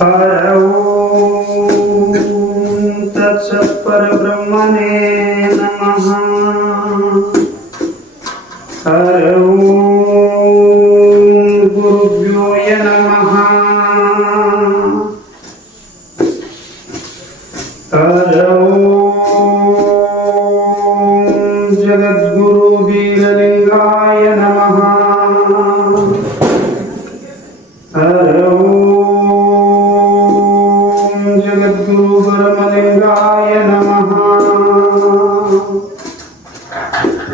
हर ओम तत्सत् परब्रह्मणे नमः। हर ओम गुरुभ्यो नमः। हर ओम जगद्गुरु वीरलिंगाय नमः। हर ओम जगद्गुरु परमलिंगाय नमः।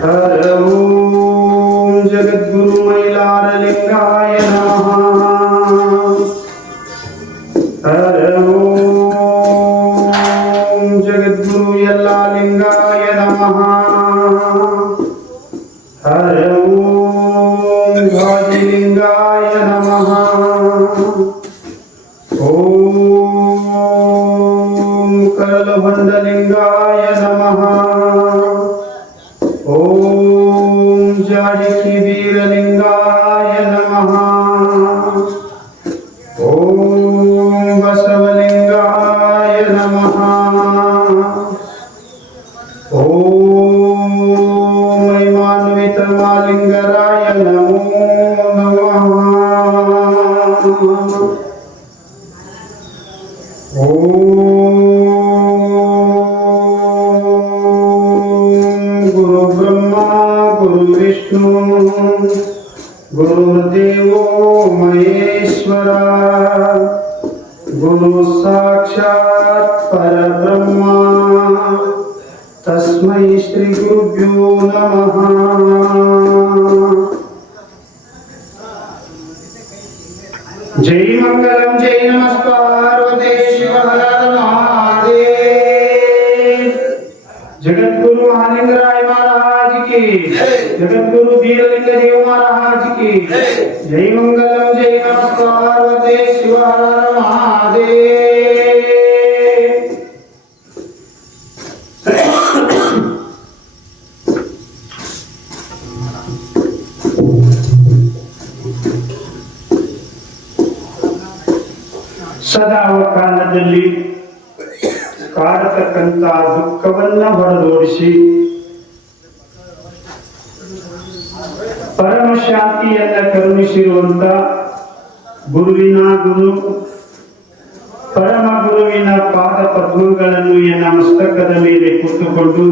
हर ओम जगद्गुरु मैलारलिंगाय नमः। हर ओम जगद्गुरु यल्लालिंगाय नमः। हर ओम घाजिलिंगाय नमः। ओम करलभंडलिंगाय नमः। ओम जाड़की वीरलिंगाय नमः। ओम बसवलिंगाय नमः। ओम महिमान्वितमालिंगराय नमो नमः। गुरु ब्रह्मा गुरु विष्णु गुरुदेवो महेश्वरा गुरु साक्षात् परब्रह्मा तस्मै श्री गुरुभ्यो नमः। जय मंगलम जय नमः पार्वती शिव हर महादेव। जगद्गुरु महालिंगराय महाराज की, जगद्गुरु वीरलिंग देव महाराज की। जय मंगलम जय नमः पार्वती शिव हर महादेव। ಸದಾವ ಕಾಲದಲ್ಲಿ ಕಾಡತಕ್ಕಂತ ದುಃಖವನ್ನ ಹೊರದೋಡಿಸಿ ಪರಮ ಶಾಂತಿಯನ್ನ ಕರುಣಿಸಿರುವಂತ ಗುರುವಿನ ಗುರು ಪರಮ ಗುರುವಿನ ಪಾದ ಪದ್ಮಗಳನ್ನು ಎನ್ನ ಮಸ್ತಕದ ಮೇಲೆ ಕೂತುಕೊಂಡು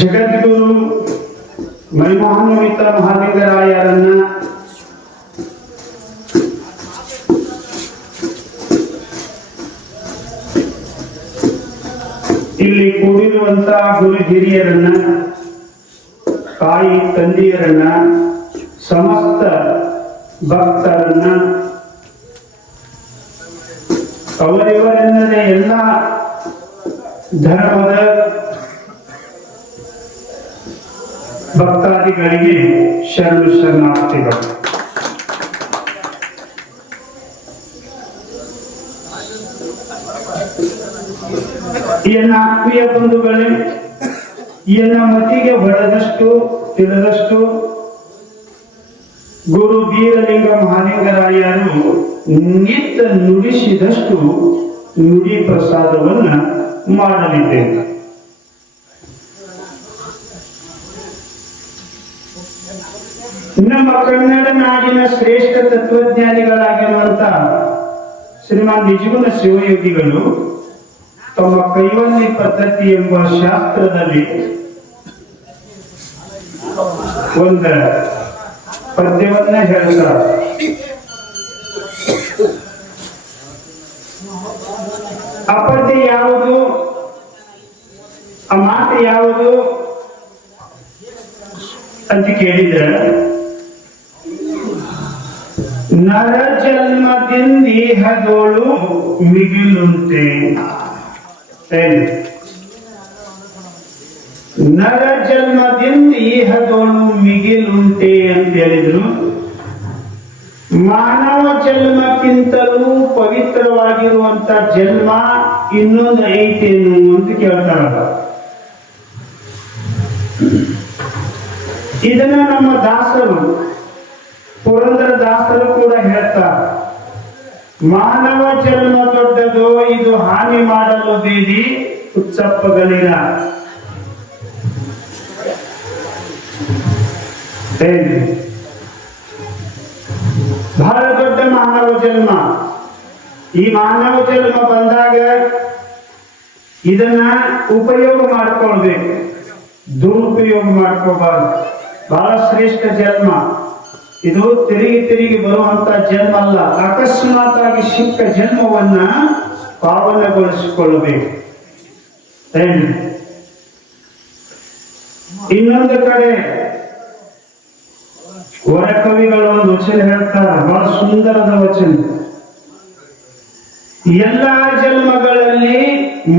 ಜಗದ್ಗುರು ಮಹಿಮಾನ್ವಿತ ಮಹಾಲಿಂಗರಾಯರನ್ನ ಇಲ್ಲಿ ಕೂಡಿರುವಂತಹ ಗುರು ಹಿರಿಯರನ್ನ, ತಾಯಿ ತಂದೆಯರನ್ನ, ಸಮಸ್ತ ಭಕ್ತರನ್ನ, ಅವರಿವರೆನ್ನದೇ ಎಲ್ಲ ಧರ್ಮದ ಭಕ್ತಾದಿಗಳಿಗೆ ಶರಣು ಶರಣಾರ್ಥಿಗಳು. ಎನ್ನ ಆತ್ಮೀಯ ಬಂಧುಗಳೇ, ಎನ್ನ ಮತಿಗೆ ಹೊಡೆದಷ್ಟು ತಿಳಿದಷ್ಟು ಗುರು ವೀರಲಿಂಗ ಮಹಾಲಿಂಗರಾಯರು ನಿತ್ಯ ನುಡಿಸಿದಷ್ಟು ನುಡಿ ಪ್ರಸಾದವನ್ನ ಮಾಡಲಿದ್ದೇನೆ. ನಮ್ಮ ಕನ್ನಡ ನಾಡಿನ ಶ್ರೇಷ್ಠ ತತ್ವಜ್ಞಾನಿಗಳಾಗಿರುವಂತ ಶ್ರೀಮಾನ್ ನಿಜಗುಣ ಶಿವಯೋಗಿಗಳು ತಮ್ಮ ಕೈವಲ್ಯ ಪದ್ಧತಿ ಎಂಬ ಶಾಸ್ತ್ರದಲ್ಲಿ ಒಂದು ಪದ್ಯವನ್ನ ಹೇಳ್ತಾರೆ. ಆ ಪದ್ಯ ಯಾವುದು, ಆ ಮಾತು ಯಾವುದು ಅಂತ ಕೇಳಿದ್ರೆ, ನರ ಜನ್ಮದಿಂದೀಹದೋಳು ಮಿಗಿಲುಂಟೆ. ನರ ಜನ್ಮದಿಂದ ಈಹದೋಳು ಮಿಗಿಲುಂಟೆ ಅಂತ ಹೇಳಿದ್ರು. ಮಾನವ ಜನ್ಮಕ್ಕಿಂತಲೂ ಪವಿತ್ರವಾಗಿರುವಂತ ಜನ್ಮ ಇನ್ನೊಂದು ಐತೇನು ಅಂತ ಕೇಳ್ತಾರ. ಇದನ್ನ ನಮ್ಮ ದಾಸರು ಪುರಂದರ ದಾಸರು ಕೂಡ ಹೇಳ್ತಾರೆ. ಮಾನವ ಜನ್ಮ ದೊಡ್ಡದು, ಇದು ಹಾನಿ ಮಾಡಲು ಬೇಡಿ ಹುಚ್ಚಪ್ಪಗಳಿರ. ಬಹಳ ದೊಡ್ಡ ಮಾನವ ಜನ್ಮ. ಈ ಮಾನವ ಜನ್ಮ ಬಂದಾಗ ಇದನ್ನ ಉಪಯೋಗ ಮಾಡ್ಕೊಳ್ಬೇಕು, ದುರುಪಯೋಗ ಮಾಡ್ಕೋಬಾರ್ದು. ಬಹಳ ಶ್ರೇಷ್ಠ ಜನ್ಮ ಇದು. ತಿರುಗಿ ಬರುವಂತ ಜನ್ಮ ಅಲ್ಲ. ಅಕಸ್ಮಾತ್ ಆಗಿ ಸಿಕ್ಕ ಜನ್ಮವನ್ನ ಪಾವನಗೊಳಿಸಿಕೊಳ್ಳಬೇಕು. ಇನ್ನೊಂದು ಕಡೆ ವರಕವಿಗಳು ಒಂದು ವಚನ ಹೇಳ್ತಾರೆ, ಬಹಳ ಸುಂದರದ ವಚನ. ಎಲ್ಲಾ ಜನ್ಮಗಳಲ್ಲಿ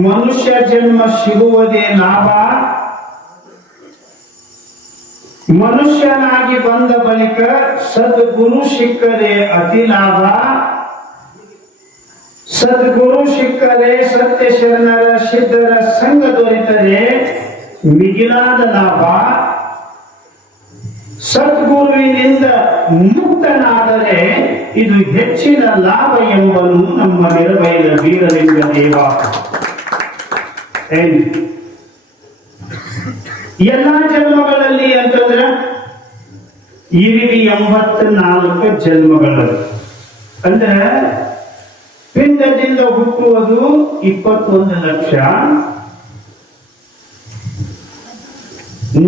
ಮನುಷ್ಯ ಜನ್ಮ ಸಿಗುವುದೇ ಲಾಭ, ಮನುಷ್ಯನಾಗಿ ಬಂದ ಬಳಿಕ ಸದ್ಗುರು ಸಿಕ್ಕರೆ ಅತಿ ಲಾಭ, ಸದ್ಗುರು ಸಿಕ್ಕರೆ ಸತ್ಯ ಶರಣರ ಸಿದ್ಧರ ಸಂಘ ದೊರೆತರೆ ಮಿಗಿಲಾದ ಲಾಭ, ಸದ್ಗುರುವಿನಿಂದ ಮುಕ್ತನಾದರೆ ಇದು ಹೆಚ್ಚಿನ ಲಾಭ ಎಂಬನು ನಮ್ಮ ನಿರ್ಭಯದ ವೀರಲಿಂಗ ದೇವ. ಎಲ್ಲಾ ಜನ್ಮಗಳಲ್ಲಿ ಅಂತಂದ್ರೆ ಇರಿವಿ 84 ಜನ್ಮಗಳಲ್ಲಿ ಅಂದ್ರೆ ಪಿಂಡದಿಂದ ಹುಟ್ಟುವುದು 21 ಲಕ್ಷ,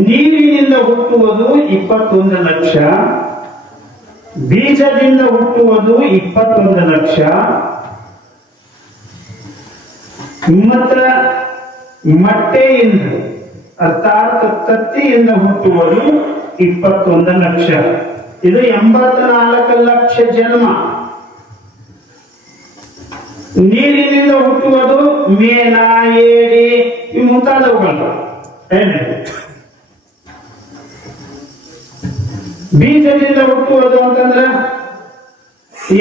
ನೀರಿನಿಂದ ಹುಟ್ಟುವುದು 21 ಲಕ್ಷ, ಬೀಜದಿಂದ ಹುಟ್ಟುವುದು 21 ಲಕ್ಷ, ಮತ್ತ ಮೊಟ್ಟೆಯಿಂದ ಅರ್ಥಾತ್ ತತ್ತಿಯಿಂದ ಹುಟ್ಟುವುದು 21 ಲಕ್ಷ. ಇದು 84 ಲಕ್ಷ ಜನ್ಮ. ನೀರಿನಿಂದ ಹುಟ್ಟುವುದು ಮೇನ, ಏಡಿ ಇವು ಮುಂತಾದವುಗಳು. ಬೀಜದಿಂದ ಹುಟ್ಟುವುದು ಅಂತಂದ್ರೆ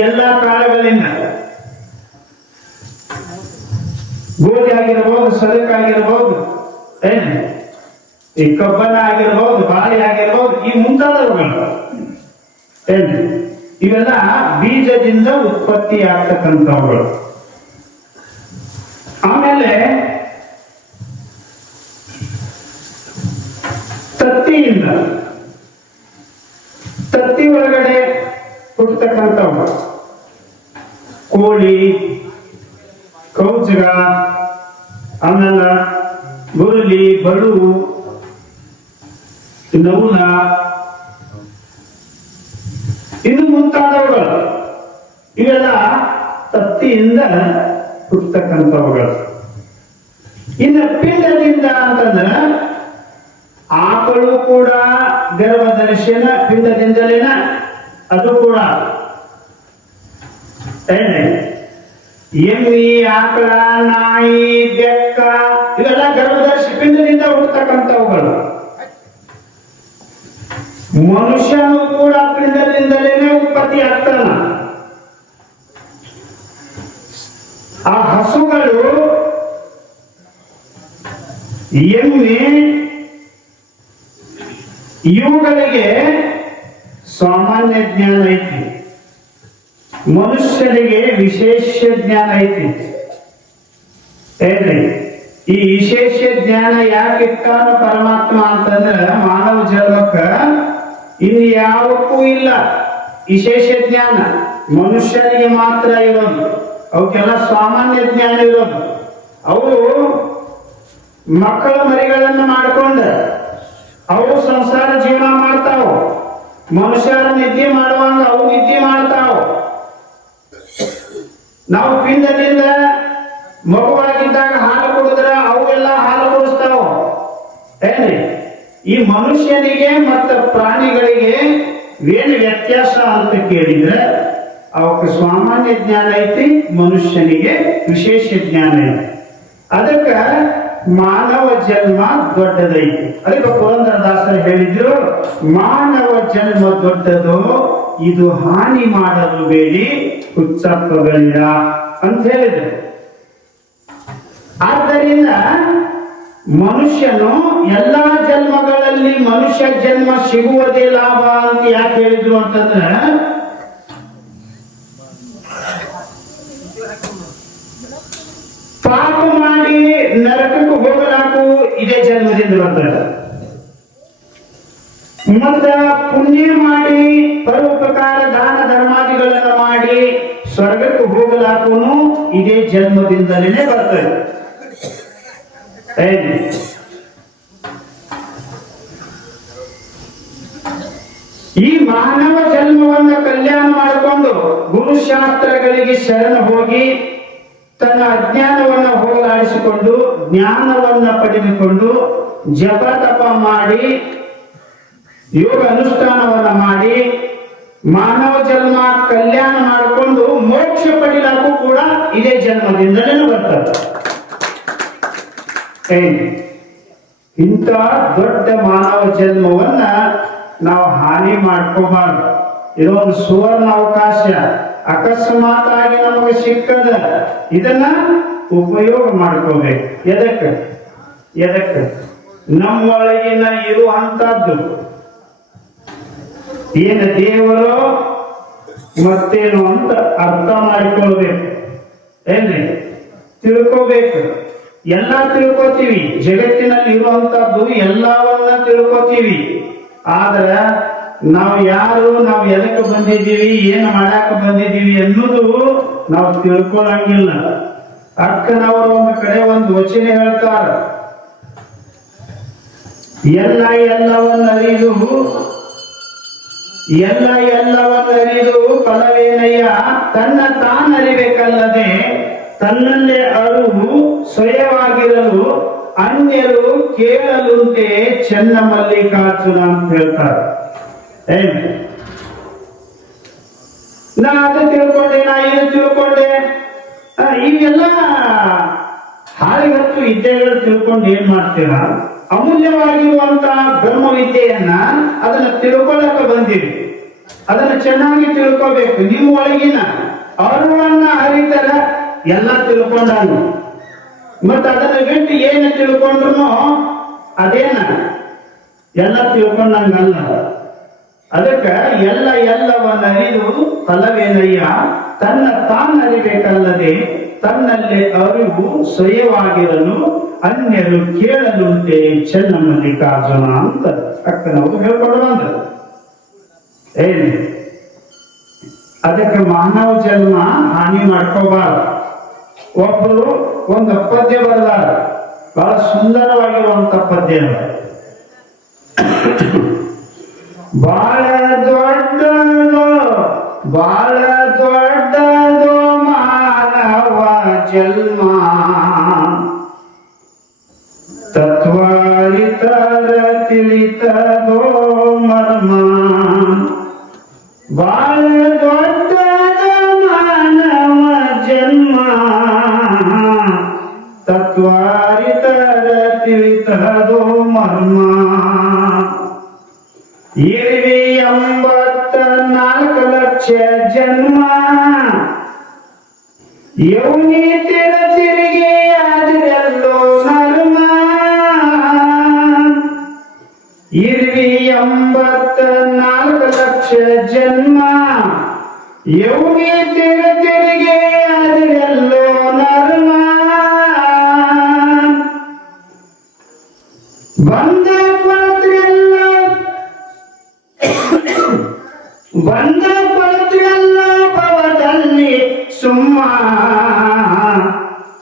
ಎಲ್ಲ ಕಾಳುಗಳಿಂದ, ಗೋಧಿ ಆಗಿರ್ಬೋದು, ಸದಕಾಗಿರ್ಬೋದು, ಈ ಕಬ್ಬನ ಆಗಿರ್ಬೋದು, ಬಾಳೆ ಆಗಿರ್ಬೋದು, ಈ ಮುಂತಾದವುಗಳು ಇವೆಲ್ಲ ಬೀಜದಿಂದ ಉತ್ಪತ್ತಿ ಆಗ್ತಕ್ಕಂಥವುಗಳು. ಆಮೇಲೆ ತತ್ತಿಯಿಂದ, ತತ್ತಿ ಒಳಗಡೆ ಹುಟ್ಟತಕ್ಕಂಥವು ಕೋಳಿ, ಕೌಜಗ, ಆಮೇಲೆ ಗುರುಲಿ, ಬಡು, ನೌಲ, ಇನ್ನು ಮುಂತಾದವುಗಳು. ಇವೆಲ್ಲ ತತ್ತಿಯಿಂದ ಹುಟ್ಟತಕ್ಕಂಥವುಗಳು. ಇನ್ನು ಪಿಂಡದಿಂದ ಅಂತಂದ್ರೆ ಆಕಳು ಕೂಡ ಗರ್ಭಧರಿಸಿನ ಪಿಂಡದಿಂದಲೇನ, ಅದು ಕೂಡ ಎಮ್ಮಿ, ಆಕಳ, ನಾಯಿ, ಬೆಕ್ಕ ಇವೆಲ್ಲ ಗರ್ಭಧರಿಸಿ ಪಿಂಡದಿಂದ ಹುಟ್ಟತಕ್ಕಂಥವುಗಳು. ಮನುಷ್ಯನು ಕೂಡ ಪಿಂಡದಿಂದಲೇನೆ ಉತ್ಪತ್ತಿ ಆಗ್ತಾನ. ಆ ಹಸುಗಳು, ಎಮ್ಮೆ ಇವುಗಳಿಗೆ ಸಾಮಾನ್ಯ ಜ್ಞಾನ ಐತಿ, ಮನುಷ್ಯರಿಗೆ ವಿಶೇಷ ಜ್ಞಾನ ಐತಿ. ಈ ವಿಶೇಷ ಜ್ಞಾನ ಯಾಕೆ ಇಟ್ಟಾನ ಪರಮಾತ್ಮ ಅಂತಂದ್ರೆ ಮಾನವ ಜನ್ಮಕ್ಕ ಇನ್ನು ಯಾವಕ್ಕೂ ಇಲ್ಲ ವಿಶೇಷ ಜ್ಞಾನ. ಮನುಷ್ಯರಿಗೆ ಮಾತ್ರ ಇರೋದು, ಅವಕ್ಕೆಲ್ಲ ಸಾಮಾನ್ಯ ಜ್ಞಾನ ಇರೋದು. ಅವು ಮಕ್ಕಳ ಮರಿಗಳನ್ನು ಮಾಡಿಕೊಂಡ ಅವು ಸಂಸಾರ ಜೀವನ ಮಾಡ್ತಾವ. ಮನುಷ್ಯರ ನಿದ್ದೆ ಮಾಡುವಂಗ ಅವು ನಿದ್ದೆ ಮಾಡ್ತಾವ. ನಾವು ಪಿಂಡದಿಂದ ಮಗುವಾಗಿದ್ದಾಗ ಹಾಲು ಕುಡಿದ್ರೆ ಅವೆಲ್ಲ ಹಾಲು ಕುಡಿಸ್ತಾವ. ಈ ಮನುಷ್ಯನಿಗೆ ಮತ್ತು ಪ್ರಾಣಿಗಳಿಗೆ ಏನು ವ್ಯತ್ಯಾಸ ಅಂತ ಕೇಳಿದ್ರೆ ಅವಕ್ಕೆ ಸಾಮಾನ್ಯ ಜ್ಞಾನ ಐತಿ, ಮನುಷ್ಯನಿಗೆ ವಿಶೇಷ ಜ್ಞಾನ ಐತಿ. ಅದಕ್ಕೆ ಮಾನವ ಜನ್ಮ ದೊಡ್ಡದೈತಿ. ಅದಕ್ಕೆ ಪುರಂದರದಾಸರು ಹೇಳಿದ್ರು, ಮಾನವ ಜನ್ಮ ದೊಡ್ಡದು, ಇದು ಹಾನಿ ಮಾಡಲು ಬೇಡಿ ಹುಚ್ಚಪ್ಪಗಳಿರ ಅಂತ ಹೇಳಿದ್ರು. ಆದ್ದರಿಂದ ಮನುಷ್ಯನು ಎಲ್ಲಾ ಜನ್ಮಗಳಲ್ಲಿ ಮನುಷ್ಯ ಜನ್ಮ ಸಿಗುವುದೇ ಲಾಭ ಅಂತ ಯಾಕೆ ಹೇಳಿದ್ರು ಅಂತಂದ್ರೆ, ಪಾಪ ಮಾಡಿ ನರಕಕ್ಕೆ ಹೋಗಲಾಕು ಇದೇ ಜನ್ಮದಿಂದ ಬರ್ತದೆ, ಮತ್ತ ಪುಣ್ಯ ಮಾಡಿ ಪರೋಪಕಾರ ದಾನ ಧರ್ಮಾದಿಗಳನ್ನು ಮಾಡಿ ಸ್ವರ್ಗಕ್ಕೆ ಹೋಗಲಾಕೂನು ಇದೇ ಜನ್ಮದಿಂದಲೇ ಬರ್ತದೆ. ಈ ಮಾನವ ಜನ್ಮವನ್ನ ಕಲ್ಯಾಣ ಮಾಡಿಕೊಂಡು ಗುರುಶಾಸ್ತ್ರಗಳಿಗೆ ಶರಣ ಹೋಗಿ ತನ್ನ ಅಜ್ಞಾನವನ್ನ ಹೋಗಲಾಡಿಸಿಕೊಂಡು ಜ್ಞಾನವನ್ನ ಪಡೆದುಕೊಂಡು ಜಪ ತಪ ಮಾಡಿ ಯೋಗ ಅನುಷ್ಠಾನವನ್ನ ಮಾಡಿ ಮಾನವ ಜನ್ಮ ಕಲ್ಯಾಣ ಮಾಡಿಕೊಂಡು ಮೋಕ್ಷ ಪಡೆಯಲಾಗೂ ಕೂಡ ಇದೇ ಜನ್ಮದಿಂದಲೇ ಬರ್ತದೆ. ಇಂಥ ದೊಡ್ಡ ಮಾನವ ಜನ್ಮವನ್ನ ನಾವು ಹಾನಿ ಮಾಡ್ಕೋಬಾರ್ದು. ಇದೊಂದು ಸುವರ್ಣ ಅವಕಾಶ, ಅಕಸ್ಮಾತ್ ಆಗಿ ನಮಗೆ ಸಿಕ್ಕದ ಇದನ್ನ ಉಪಯೋಗ ಮಾಡ್ಕೋಬೇಕು. ಎದಕ್ಕೆ ನಮ್ಮೊಳಗಿನ ಇರುವಂತದ್ದು ಏನು ದೇವರು ಮತ್ತೇನು ಅಂತ ಅರ್ಥ ಮಾಡಿಕೊಳ್ಬೇಕು. ಏನ್ರಿ ತಿಳ್ಕೋಬೇಕು. ಎಲ್ಲ ತಿಳ್ಕೊತೀವಿ, ಜಗತ್ತಿನಲ್ಲಿ ಇರುವಂತದ್ದು ಎಲ್ಲವನ್ನ ತಿಳ್ಕೊತೀವಿ. ಆದ್ರ ನಾವು ಯಾರು, ನಾವು ಎದಕ್ಕೆ ಬಂದಿದ್ದೀವಿ, ಏನು ಮಾಡಾಕ ಬಂದಿದ್ದೀವಿ ಅನ್ನೋದು ನಾವು ತಿಳ್ಕೊಳಂಗಿಲ್ಲ. ಅಕ್ಕನವರು ಒಂದು ಕಡೆ ಒಂದು ವಚನ ಹೇಳ್ತಾರ, ಎಲ್ಲವನ್ನರಿದು ಫಲವೇನಯ್ಯ, ತನ್ನ ತಾನರಿಬೇಕಲ್ಲದೆ ತನ್ನಲ್ಲೇ ಅರಿವು ಸ್ವಯವಾಗಿರಲು ಅನ್ಯರು ಕೇಳಲುಂಟೆ ಚೆನ್ನ ಮಲ್ಲಿಕಾರ್ಜುನ ಅಂತ ಹೇಳ್ತಾರೆ. ನಾ ಅದು ತಿಳ್ಕೊಂಡೆ, ನಾ ಇದು ತಿಳ್ಕೊಂಡೆ, ಇವೆಲ್ಲ ಹಾಳಿಗತ್ತು ವಿದ್ಯೆಗಳು ತಿಳ್ಕೊಂಡು ಏನ್ ಮಾಡ್ತೀರ? ಅಮೂಲ್ಯವಾಗಿರುವಂತಹ ಬ್ರಹ್ಮ ವಿದ್ಯೆಯನ್ನ ಅದನ್ನ ತಿಳ್ಕೊಳ್ಳಕ ಬಂದಿರಿ. ಅದನ್ನ ಚೆನ್ನಾಗಿ ತಿಳ್ಕೋಬೇಕು. ನಿಮ್ಮ ಒಳಗಿನ ಅರಿವನ್ನ ಅರಿತರ ಎಲ್ಲ ತಿಳ್ಕೊಂಡಾನು. ಮತ್ತ ಅದನ್ನ ಬಿಟ್ಟು ಏನು ತಿಳ್ಕೊಂಡ್ರು ಅದೇನ ಎಲ್ಲ ತಿಳ್ಕೊಂಡಂಗಲ್ಲ. ಅದಕ್ಕೆ ಎಲ್ಲವನ್ನ ಅರಿದು ಫಲವೇನಯ್ಯ, ತನ್ನ ತಾನರಿಬೇಕಲ್ಲದೆ ತನ್ನಲ್ಲಿ ಅರಿವು ಸ್ವಯವಾಗಿರಲು ಅನ್ಯರು ಕೇಳಲುಂಟೆ ಚೆನ್ನ ಮಲ್ಲಿಕಾರ್ಜುನ ಅಂತ ಅಕ್ಕನವರು ಹೇಳ್ಕೊಂಡು ಬಂದರು. ಅದಕ್ಕೆ ಮಾನವ ಜನ್ಮ ಹಾನಿ ಮಾಡ್ಕೋಬಾರ್ದು. ಒಬ್ಬರು ಒಂದು ಪದ್ಯ ಬರೆದಾರ, ಬಹಳ ಸುಂದರವಾಗಿರುವಂತ ಪದ್ಯ. ಬಾಳ ದೊಡ್ಡದು ಮಾನವ ಜನ್ಮ, ತತ್ವಾರಿತರ ತಿಳಿತದೋ ಮರ್ಮ. ಬಾಳ ದೊಡ್ಡದು ಮಾನವ ಜನ್ಮ, ತತ್ವಾರಿತರ ತಿಳಿತದೋ ಮರ್ಮ. 84 ಲಕ್ಷ ಜನ್ಮ ಯೋನಿ ತಿರುಗಿ ಆದರೆಲ್ಲೋ ನರ್ಮ. 84 ಲಕ್ಷ ಜನ್ಮ ಯೋನಿ ತಿರುಗಿ ಆದರೆಲ್ಲೋ ನರ್ಮ. ಬಂದ ಪತ್ರಲ್ಲ ಭವದಲ್ಲಿ ಸುಮ್ಮ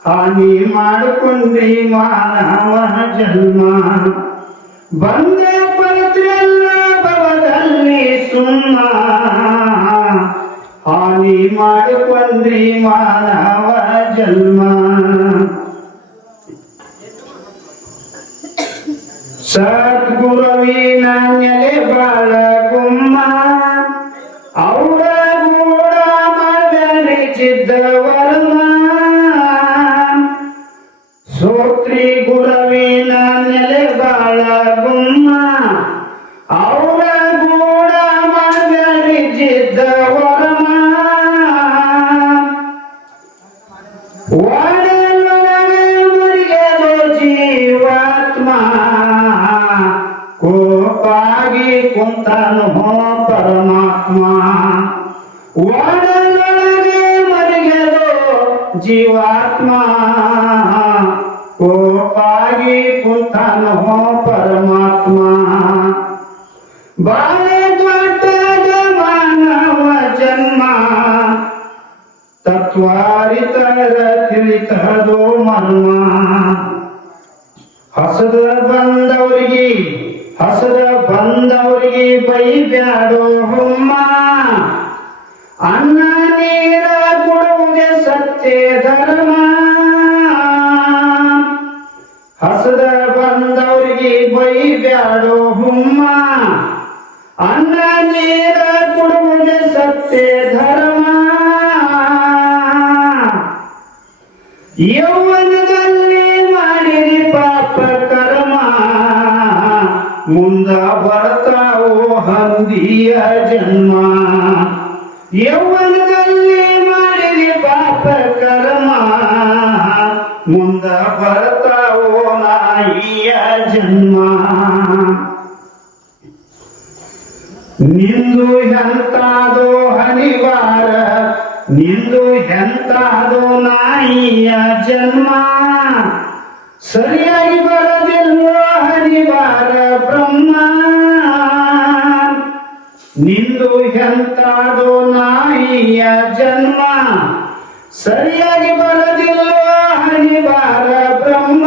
ಹಾನಿ ಮಾಡಿಕೊಂಡ್ರಿ ಮಾನವ ಜನ್ಮ. ಬಂದ ಪತ್ರಲ್ಲ ಭವದಲ್ಲಿ ಸುಮ್ಮ ಹಾನಿ ಮಾಡಿಕೊಂಡ್ರಿ ಮಾನವ ಜನ್ಮ. ಸದ್ಗುರುವಿನ ನೆಲೆ ಬಾಳ ಗುಮ್ಮ, ಅವರ ಗೂಡ ಮಾಡಲಿಚಿದ್ದ ವರ್ಮ. ಸೋತ್ರಿ ಗುರುವಿನ ನೆಲೆ ಬಾಳ ಗುಮ್ಮ, ಅವರ ಗೂಡ ಮಾಡಲಿಚಿದ್ದ ವರ್ಮ. ಒಡಲೊಳಗೆ ಮರಿಯಲು ಜೀವ ಒಡಲೊಳಗೆ ಮರಿಗೆದು ಜೀವಾತ್ಮ ಕೋಪಾಗಿ ಕುಂತಾನೋ ಪರಮಾತ್ಮ ಬಾಳೆ ದೊಡ್ಡದ ಮಾನವ ಜನ್ಮ ತತ್ವಾರಿತರ ತಿಳಿತದೋ ಮರ್ಮ ಹಸದ ಬಂದವರಿಗೆ ಬೈಬ್ಯಾಡೋ ಹುಮ್ಮ ಅನ್ನ ನೀರ ಕೊಡುವುದೇ ಸತ್ಯ ಧರ್ಮ ಹಸದ ಬಂದವರಿಗೆ ಬೈಬ್ಯಾಡೋ ಹುಮ್ಮ ಅನ್ನ ನೀರ ಕೊಡುವುದೇ ಸತ್ಯ ಧರ್ಮ ಯೌವನದಲ್ಲಿ ಮಾಡಿರಿ ಪಾಪ ಕರ್ಮ ಮುಂದ ಬರ್ತಾವೋ ಹಂದಿಯ ಜನ್ಮ ಯೌವನದಲ್ಲಿ ಮಾಡಿರಿ ಪಾಪ ಕರ್ಮ ಮುಂದ ಬರ್ತಾವೋ ನಾಯಿಯ ಜನ್ಮ ನಿಂದು ಎಂತಾದೋ ಹನಿವಾರ ನಿಂದು ಎಂತಾದೋ ನಾಯಿಯ ಜನ್ಮ ಸರಿಯಾಗಿ ಬರದಿಲ್ಲೋ ಹನಿವಾರ ಬ್ರಹ್ಮ ನಿಂದು ಎಂತಾದೋ ನಾಯಿಯ ಜನ್ಮ ಸರಿಯಾಗಿ ಬರದಿಲ್ಲೋ ಹನಿವಾರ ಬ್ರಹ್ಮ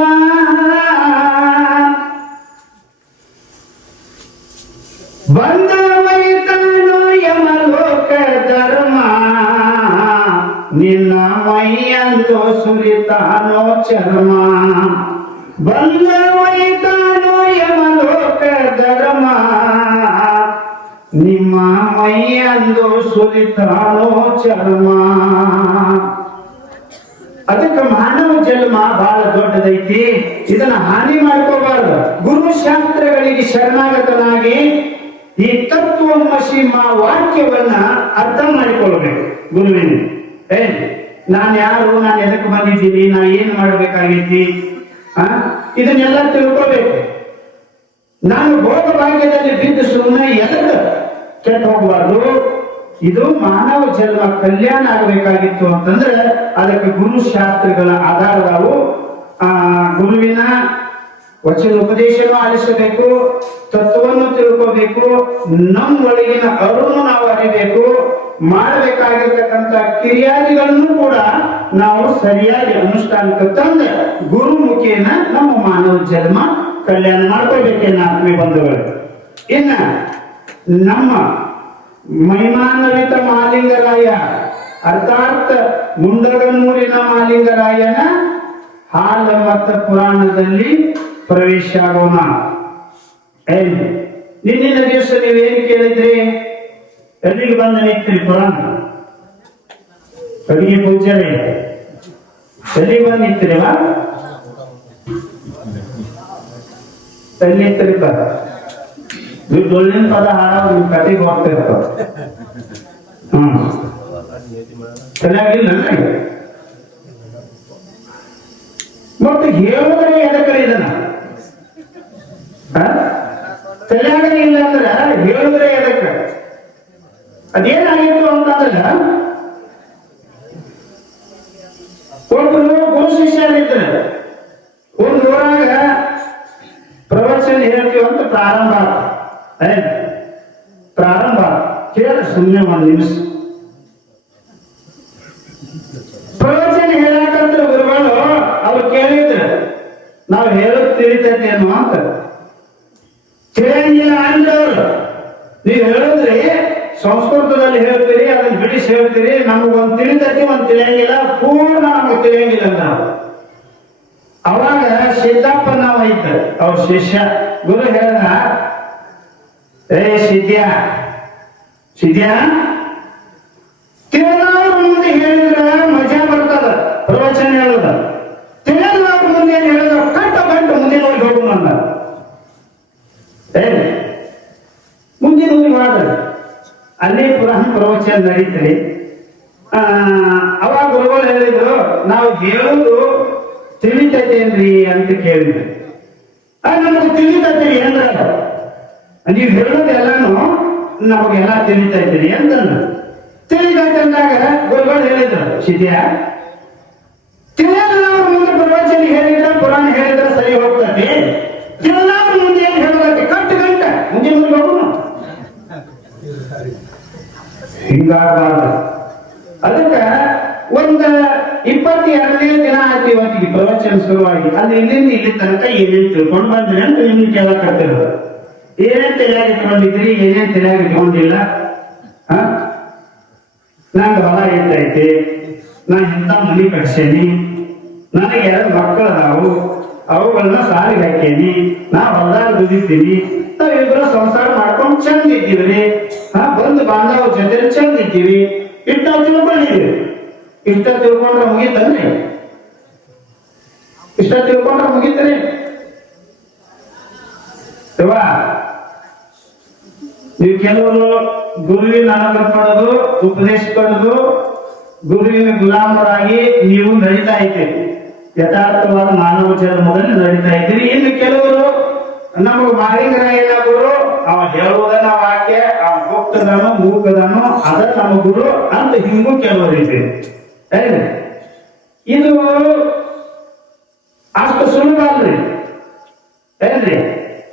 ಬಂದ ವೈತಾನೋ ಯಮಲೋಕ ಧರ್ಮ ನಿನ್ನ ಮೈಯಂದು ಸುರಿತಾನೋ ಚರ್ಮ ಬಂದ ವೈತಾನೋ ಯಮಲೋಕ ಧರ್ಮ ನಿಮ್ಮ ಮೈಯಂದು ಸುರಿತಾನೋ ಚರ್ಮ ಅದಕ್ಕೆ ಮಾನವ ಜನ್ಮ ಬಹಳ ದೊಡ್ಡದೈತಿ ಇದನ್ನ ಹಾನಿ ಮಾಡ್ಕೋಬಾರ್ದು ಗುರುಶಾಸ್ತ್ರಗಳಿಗೆ ಶರಣಾಗತನಾಗಿ ಈ ತತ್ವಮಸಿ ವಾಕ್ಯವನ್ನ ಅರ್ಥ ಮಾಡಿಕೊಳ್ಬೇಕು ಗುರುವಿನ ನಾನು ಯಾರು ನಾನು ಎದಕ್ಕೆ ಬಂದಿದ್ದೀನಿ ನಾ ಏನ್ ಮಾಡ್ಬೇಕಾಗೈತಿ ಇದನ್ನೆಲ್ಲ ತಿಳ್ಕೋಬೇಕು ನಾನು ಭೋಗ ಭಾಗ್ಯದಲ್ಲಿ ಬಿದ್ದು ಸುಮ್ಮನೆ ಎದಕ್ಕೆ ಕೆಟ್ಟ ಹೋಗಬಾರ್ದು ಇದು ಮಾನವ ಜನ್ಮ ಕಲ್ಯಾಣ ಆಗಬೇಕಾಗಿತ್ತು ಅಂತಂದ್ರೆ ಅದಕ್ಕೆ ಗುರುಶಾಸ್ತ್ರಗಳ ಆಧಾರದವು ಗುರುವಿನ ವಚನ ಉಪದೇಶನೂ ಆಲಿಸಬೇಕು ತತ್ವವನ್ನು ತಿಳ್ಕೋಬೇಕು ನಮ್ಮೊಳಗಿನ ಅರುಣು ನಾವು ಅರಿಬೇಕು ಮಾಡಬೇಕಾಗಿರ್ತಕ್ಕಂಥ ಕ್ರಿಯಾದಿಗಳನ್ನು ಕೂಡ ನಾವು ಸರಿಯಾಗಿ ಅನುಷ್ಠಾನಕ್ಕೆ ತಂದು ಗುರು ಮುಖೇನ ನಮ್ಮ ಮಾನವ ಜನ್ಮ ಕಲ್ಯಾಣ ಮಾಡ್ಕೋಬೇಕೇನ ಆತ್ಮೀಯ ಬಂಧುಗಳು ಇನ್ನ ನಮ್ಮ ಮಹಿಮಾನ್ವಿತ ಮಾಲಿಂಗರಾಯ ಅರ್ಥಾತ್ ಮುಂಡಗನೂರಿನ ಮಾಲಿಂಗರಾಯನ ಹಾಲ ಮತ್ತು ಪುರಾಣದಲ್ಲಿ ಪ್ರವೇಶ ಆಗೋಣ ನಿನ್ನಿನ ದಿವಸ ನೀವೇನು ಕೇಳಿದ್ರಿ ಎಲ್ಲಿಗೆ ಬಂದ ನಿಂತ್ರಿ ಪುರಾಣ ಅಡಿಗೆ ಪೂಜಾರಿ ಎಲ್ಲಿಗೆ ಬಂದು ನಿಂತಿರವ ಎಲ್ಲಿ ನಿಂತಿರ್ತ ನೀವು ಡೊಳ್ಳಿನ ಪದ ಹಾಡೋ ನಿಮ್ ಕತೆಗೆ ಹೋಗ್ತಿರ್ತಾವ ಚೆನ್ನಾಗಿಲ್ಲ ಮತ್ತೆ ಹೇಳಿದ್ರೆ ಎದಕ್ಕರೆ ಇದನ್ನ ತಲೆಯಾಗಲಿ ಇಲ್ಲ ಅಂದ್ರೆ ಹೇಳಿದ್ರೆ ಎದಕ್ಕ ಅದೇನಾಗಿತ್ತು ಅಂತಂದ್ರೆ ಒಬ್ಬರು ಗುರು ಶಿಷ್ಯರಿದ್ರೆ ಒಂದು ಊರಾಗ ಪ್ರವಚನ ಹೇಳ್ತೀವಿ ಅಂತ ಪ್ರಾರಂಭ ಕೇಳ ಸುಮ್ಮನೆ ಒಂದ್ ನಿಮಿಷ ಪ್ರವಚನ ಹೇಳಕಂತ ಗುರುಗಳು ಅವ್ರು ಕೇಳಿದ್ರು ನಾವು ಹೇಳೋದು ತಿಳಿತೈತೇನು ಅಂತ ತಿಳಿಯಂಗಿಲ್ಲ ಅಂದವ್ರು ನೀವು ಹೇಳಿದ್ರಿ ಸಂಸ್ಕೃತದಲ್ಲಿ ಹೇಳ್ತೀರಿ ಅದನ್ನ ಬಿಡಿಸಿ ಹೇಳ್ತೀರಿ ನಮಗೊಂದು ತಿಳಿತೈತಿ ಒಂದ್ ತಿಳಿಯಂಗಿಲ್ಲ ಪೂರ್ಣ ನಮಗೆ ತಿಳಿಯಂಗಿಲ್ಲ ಅಂತ ಅವಾಗ ಸಿದ್ದಪ್ಪ ನಾವು ಐತ ಅವ್ರ ಶಿಷ್ಯ ಗುರು ಹೇಳ್ದ ಸಿದ್ಯ ತಿಳಿದವ್ರ ಮುಂದೆ ಹೇಳಿದ್ರ ಮಜಾ ಬರ್ತದ ಪ್ರವಚನ ಹೇಳದ ತಿಳಿದವ್ರ ಮುಂದೆ ಏನ್ ಹೇಳಿದ್ರ ಕಟ್ಟು ಮುಂದಿನ ಊರಿಗೆ ಹೋಗು ಅಂದ ಮುಂದಿನ ಊರಿಗೆ ಹೋದ ಅಲ್ಲಿ ಪುರಾಣ ಪ್ರವಚನ ನಡೀತದೆ ಅವಾಗ ಗುರುಗಳು ಹೇಳಿದ್ರು ನಾವು ಹೇಳುದು ತಿಳಿತೈತೇನ್ರಿ ಅಂತ ಕೇಳಿದ್ರು ನಮಗೆ ತಿಳಿತೈತಿ ಅಂದ್ರ ನೀವು ಹೇಳೋದೆಲ್ಲಾನು ನಮಗೆಲ್ಲ ತಿಳಿತೈತಿರಿ ಅಂತ ತಿಳಿದಂದಾಗ ಗುರುಗಳು ಹೇಳಿದ್ರು ಸಿದ್ಯ ತಿಳಿಯಲ್ಲವ್ರ ಮುಂದೆ ಪ್ರವಚನ ಹೇಳಿದ್ರ ಪುರಾಣ ಹೇಳಿದ್ರ ಸರಿ ಹೋಗ್ತದೆ. ತಿಳಿದವ್ರ ಮುಂದೆ ಏನ್ ಹೇಳಬೇಕು ಕಟ್ಟು ಗಂಟ ಮುಂದೆ ಮುಂದೆ ಹೋಗೋಣ ಹಿಂಗಾಗಬಾರ್ದು. ಅದಕ್ಕ ಒಂದ 22ನೇ ದಿನ ಆಯ್ತು ಇವತ್ತಿಗೆ ಪ್ರವಚನ ಶುರುವಾಗಿ. ಅಲ್ಲಿ ಇಲ್ಲಿಂದ ಇಲ್ಲಿ ತನಕ ಏನೇನ್ ತಿಳ್ಕೊಂಡು ಬಂದ್ರಿ ಅಂತ ನಿಮ್ಗೆ ಕೇಳಕತ್ತಿರೋದು. ಏನೇನ್ ತಲೆಯಾಗಿ ಇಟ್ಕೊಂಡಿದ್ರಿ, ಏನೇನ್ ತಲೆಯಾಗಿ ಇಟ್ಕೊಂಡಿಲ್ಲ. ನಂಗೆ ಹೊಲ ಎಷ್ಟೈತಿ, ನಾ ಇಂಥ ಮನಿ ಕಟ್ಸೇನಿ, ನನಗೆ 2 ಮಕ್ಕಳು ಅದಾವು, ಅವುಗಳನ್ನ ಸಾರಿಗೆ ಹಾಕೇನಿ, ನಾ ಹೊಲದಾಗ ದುಡಿತೀನಿ, ನಾವಿಬ್ರು ಸಂಸಾರ ಮಾಡ್ಕೊಂಡು ಚಂದ ಇದ್ದೀವ್ರಿ, ಬಂದು ಬಾಂಧವ ಜೊತೆ ಚಂದ ಇದ್ದೀವಿ, ಇಷ್ಟ ತಿಳ್ಕೊಂಡಿದ್ದೀವಿ. ಇಷ್ಟ ತಿಳ್ಕೊಂಡ್ರೆ ಮುಗೀತನ್ರಿ? ಇಷ್ಟ ತಿಳ್ಕೊಂಡ್ರೆ ಮುಗೀತರಿ? ನೀವು ಕೆಲವರು ಗುರುವಿನ ಅನುಗ್ರಹ ಪಡೆದು ಉಪದೇಶ ಪಡೆದು ಗುರುವಿನ ಗುಲಾಮರಾಗಿ ನೀವು ನಡೀತಾ ಇದ್ದೀರಿ, ಯಥಾರ್ಥವಾದ ಮಾನವ ಜನ್ಮದಲ್ಲಿ ನಡೀತಾ ಇದ್ದೀರಿ. ಇನ್ನು ಕೆಲವರು ನಮಗೆ ಮಾಲಿಂಗರಾಯನ ಗುರು, ಅವ ಹೇಳುವುದನ್ನ ವಾಕ್ಯ, ಅವ ಹೋಗ್ತದನು ಮೂಗದನು ಅದ ನಮ್ಮ ಗುರು ಅಂತ ಹಿಂಗೂ ಕೆಲವರು ಇದ್ದೀರಿ. ಇದು ಅಷ್ಟು ಸುಲಭ ಅಲ್ರಿ, ಏನ್ರಿ?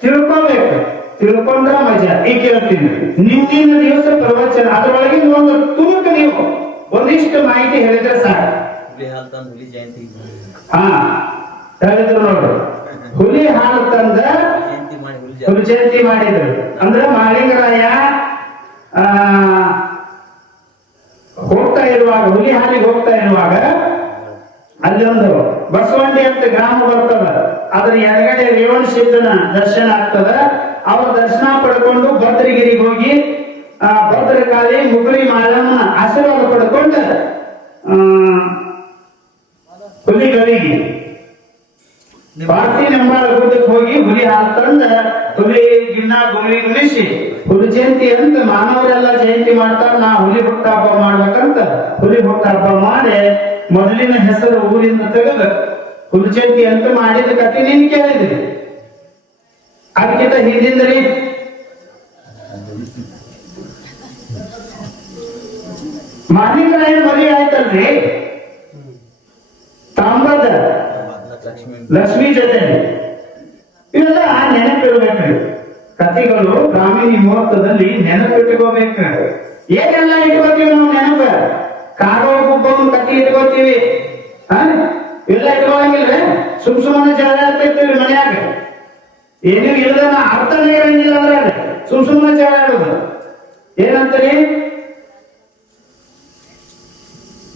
ತಿಳ್ಕೊಬೇಕು, ತಿಳ್ಕೊಂಡ್ರ ಮಜಾ. ಈಗ ಕೇಳ್ತೀನಿ, ನಿಮ್ಮಿನ ದಿವಸ ಪ್ರವಚನ ಅದರೊಳಗಿನ ಒಂದು ತುಣುಕ ನೀವು ಒಂದಿಷ್ಟು ಮಾಹಿತಿ ಹೇಳಿದ್ರೆ ಸಾಕು. ಹೇಳಿದ್ರು ನೋಡ್ರಿ, ಹುಲಿ ಹಾಲು ತಂದ ಹುಲಿ ಜಯಂತಿ ಮಾಡಿದ್ರು ಅಂದ್ರೆ ಮಾಳಿಂಗರಾಯ ಹೋಗ್ತಾ ಇರುವಾಗ, ಹುಲಿ ಹಾಲಿಗೆ ಹೋಗ್ತಾ ಇರುವಾಗ ಅಲ್ಲಿ ಒಂದು ಬಸವಂಡಿ ಅಂತ ಗ್ರಾಮ ಬರ್ತದ, ಅದ್ರ ಎಡಗಡೆ ರೇವಣ ಸಿದ್ಧನ ದರ್ಶನ ಆಗ್ತದ. ಅವ್ರ ದರ್ಶನ ಪಡ್ಕೊಂಡು ಭದ್ರಗಿರಿಗೆ ಹೋಗಿ ಭದ್ರಕಾಳಿ ಮುಗುಳಿ ಮಾಳಮ್ಮನ ಆಶೀರ್ವಾದ ಪಡ್ಕೊಂಡು ಹುಲಿಗಳಿಗೆ ಪಾರ್ಟಿ ನೆಂಬಾಳ ಗುಡ್ಡಕ್ಕೆ ಹೋಗಿ ಹುಲಿ ಹಾಲು ತಂದ ಹುಲಿ ಗಿನ್ನ ಗುಲಿ ಗುಲಿಸಿ ಹುಲಿ ಜಯಂತಿ ಅಂತ ಮಾನವರೆಲ್ಲ ಜಯಂತಿ ಮಾಡ್ತಾರ, ನಾ ಹುಲಿ ಹುಟ್ಟ ಹಬ್ಬ ಮಾಡ್ಬೇಕಂತ ಹುಲಿ ಹುಟ್ಟ ಹಬ್ಬ ಮಾಡಿ ಮೊದಲಿನ ಹೆಸರು ಊರಿಂದ ತೆಗೆದ ಹುಲಿ ಜಯಂತಿ ಅಂತ ಮಾಡಿದ ಕಥೆ ನೀನ್ ಕೇಳಿದ್ರಿ. ಅದಕ್ಕಿಂತ ಹಿಂದಿಂದ್ರಿ ಮಾಲಿಂಗರಾಯ ಮದುವೆ ಆಯ್ತಲ್ರಿ ತಾಮ್ರದ ಲಕ್ಷ್ಮಿ ಜೊತೆ. ಇವೆಲ್ಲ ನೆನಪಿರ್ಬೇಕ್ರಿ ಕಥೆಗಳು. ಬ್ರಾಹ್ಮಣಿ ಮುಹೂರ್ತದಲ್ಲಿ ನೆನಪಿಟ್ಕೋಬೇಕು. ಏನೆಲ್ಲ ಇಟ್ಕೋತೀವಿ ನಾವು ನೆನಪ? ಕಾರೋ ಗುಬ್ಬೊಂದು ಕಥೆ ಇಟ್ಕೋತೀವಿ, ಇವೆಲ್ಲ ಇಟ್ಕೊಳಂಗಿಲ್ವ? ಸುಮ್ಮನೆ ಜಗಳ ಆಡ್ತಿರ್ತೀವಿ ಮನ್ಯಾಗ, ಏನೂ ಇಲ್ಲದ ಅರ್ಥನೇ ಇರಂಗಿಲ್ಲ ಅದ್ರಾಗ ಸುಮ್ಮನೆ ಜಗಳ ಆಡೋದು. ಏನಂತೀರಿ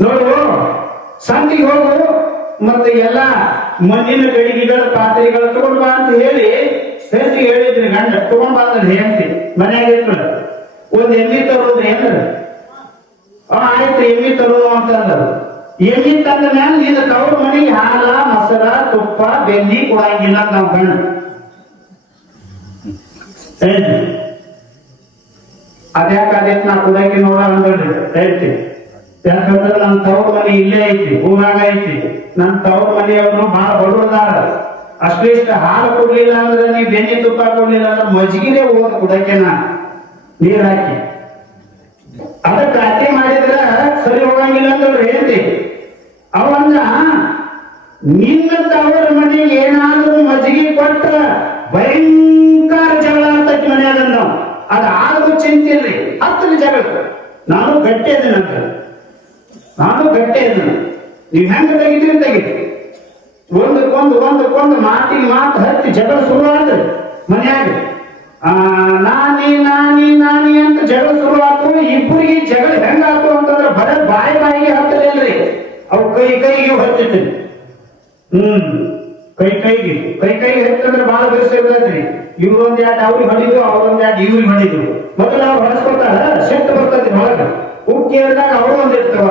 ನೋಡು, ಸಂತಿಗೆ ಹೋಗು ಮತ್ತೆ ಎಲ್ಲಾ ಮಣ್ಣಿನ ಗಡಿಗೆಗಳ ಪಾತ್ರೆಗಳು ತಗೊಂಡ್ ಬಾ ಅಂತ ಹೇಳಿ ಹೆಂಡತಿಗೆ ಹೇಳಿದ್ರಿ. ಗಂಡ ತಗೊಂಡ್ ಬಂದ್ರಿ, ಹೆಂಡತಿ ಮನ್ಯಾಗ ಇತ್ತು. ಒಂದ್ ಎಮ್ಮಿ ತರೋದು ಏನ್ರ? ಆಯ್ತು ಎಮ್ಮಿ ತರೋದು ಅಂತಂದ್ರು. ಎಮ್ಮಿ ತಂದ ಮ್ಯಾಲ ನಿನ್ನ ತವ್ರ ಮನೆಗೆ ಹಾಲ ಮೊಸರ ತುಪ್ಪ ಬೆನ್ನಿ ಕೊಡಂಗಿಲ್ಲ ನಾವ್ ಗಂಡ. ಅದ್ಯಾಕಾದೈತಿ ನಾ ಕುಡಾಕಿ ನೋಡ ಅಂದ್ರಿ ಹೇಳ್ತಿ. ಯಾಕಂದ್ರೆ ನನ್ನ ತವ್ರ ಮನೆ ಇಲ್ಲೇ ಐತಿ, ಊರಾಗ ಐತಿ. ನನ್ನ ತವ್ರ ಮನೆಯವರು ಬಹಳ ಬಡವದಾರ. ಅಷ್ಟಿಷ್ಟ ಹಾಲು ಕೊಡ್ಲಿಲ್ಲ ಅಂದ್ರೆ, ನೀ ಬೆನ್ನಿ ತುಪ್ಪ ಕೊಡ್ಲಿಲ್ಲ ಅಂದ್ರೆ ಮಜ್ಗಿನೇ ಹೋದ ಕುಡಕೆನ ನೀರ್ ಹಾಕಿ. ಅದಕ್ಕೆ ಅತಿ ಮಾಡಿದ್ರ ಸರಿ ಹೋಗಂಗಿಲ್ಲ ಅಂದ್ರೆ ಹೇಳ್ತಿ. ಅವಂದ ನಿನ್ನ ತವರ ಮನೆಗೆ ಏನಾದ್ರೂ ಮಜ್ಜಿಗೆ ಕೊಟ್ಟ ಭಯಂಕರ ಜಗಳ ಆಗ್ತೈತಿ ಮನ್ಯಾಗ. ನಾವು ಅದ ಆದ್ರೂ ಚಿಂತಿಲ್ರಿ, ಹತ್ತಿರ ಜಗಳ. ನಾನು ಗಟ್ಟಿ ಅದೇನಂತ, ನಾನು ಗಟ್ಟಿ ಅದೇನ. ನೀವ್ ಹೆಂಗ ತೆಗಿತೀರಿ ತೆಗಿತೀರಿ, ಒಂದಕ್ಕೊಂದು ಮಾತಿಗೆ ಮಾತು ಹತ್ತಿ ಜಗಳ ಶುರು ಆದ್ರೆ ಮನ್ಯಾಗ ನಾನಿ ಅಂತ ಜಗಳ ಶುರು ಆತು. ಇಬ್ಬರಿಗೆ ಜಗಳ ಹೆಂಗಾತು ಅಂತಂದ್ರೆ ಬರೀ ಬಾಯಿಗೆ ಹತ್ತಲಿಲ್ರಿ, ಅವು ಕೈಗೆ ಹತ್ತಿತ್ತು. ಕೈಗೆ ಹತ್ತಂದ್ರೆ ಬಹಳ ಬೆಳೆಸಿರ್ತೈತ್ರಿ. ಇವ್ರೊಂದ್ ಯಾಟ್ ಅವ್ರಿಗೆ ಹೊಡಿದ್ರು, ಅವ್ರೊಂದ್ ಯಾಟ್ ಇವ್ರಿಗೆ ಹೊಡಿದ್ರು. ಮೊದಲು ಅವ್ರು ಹೊಡೆಸ್ಕೊತಾರ, ಶಕ್ತಿ ಬರ್ತೈತಿ ಹೊರಗೆ. ಉಕ್ಕಿ ಹೇಳಿದಾಗ ಅವ್ರು ಒಂದ್ ಇರ್ತಾವ,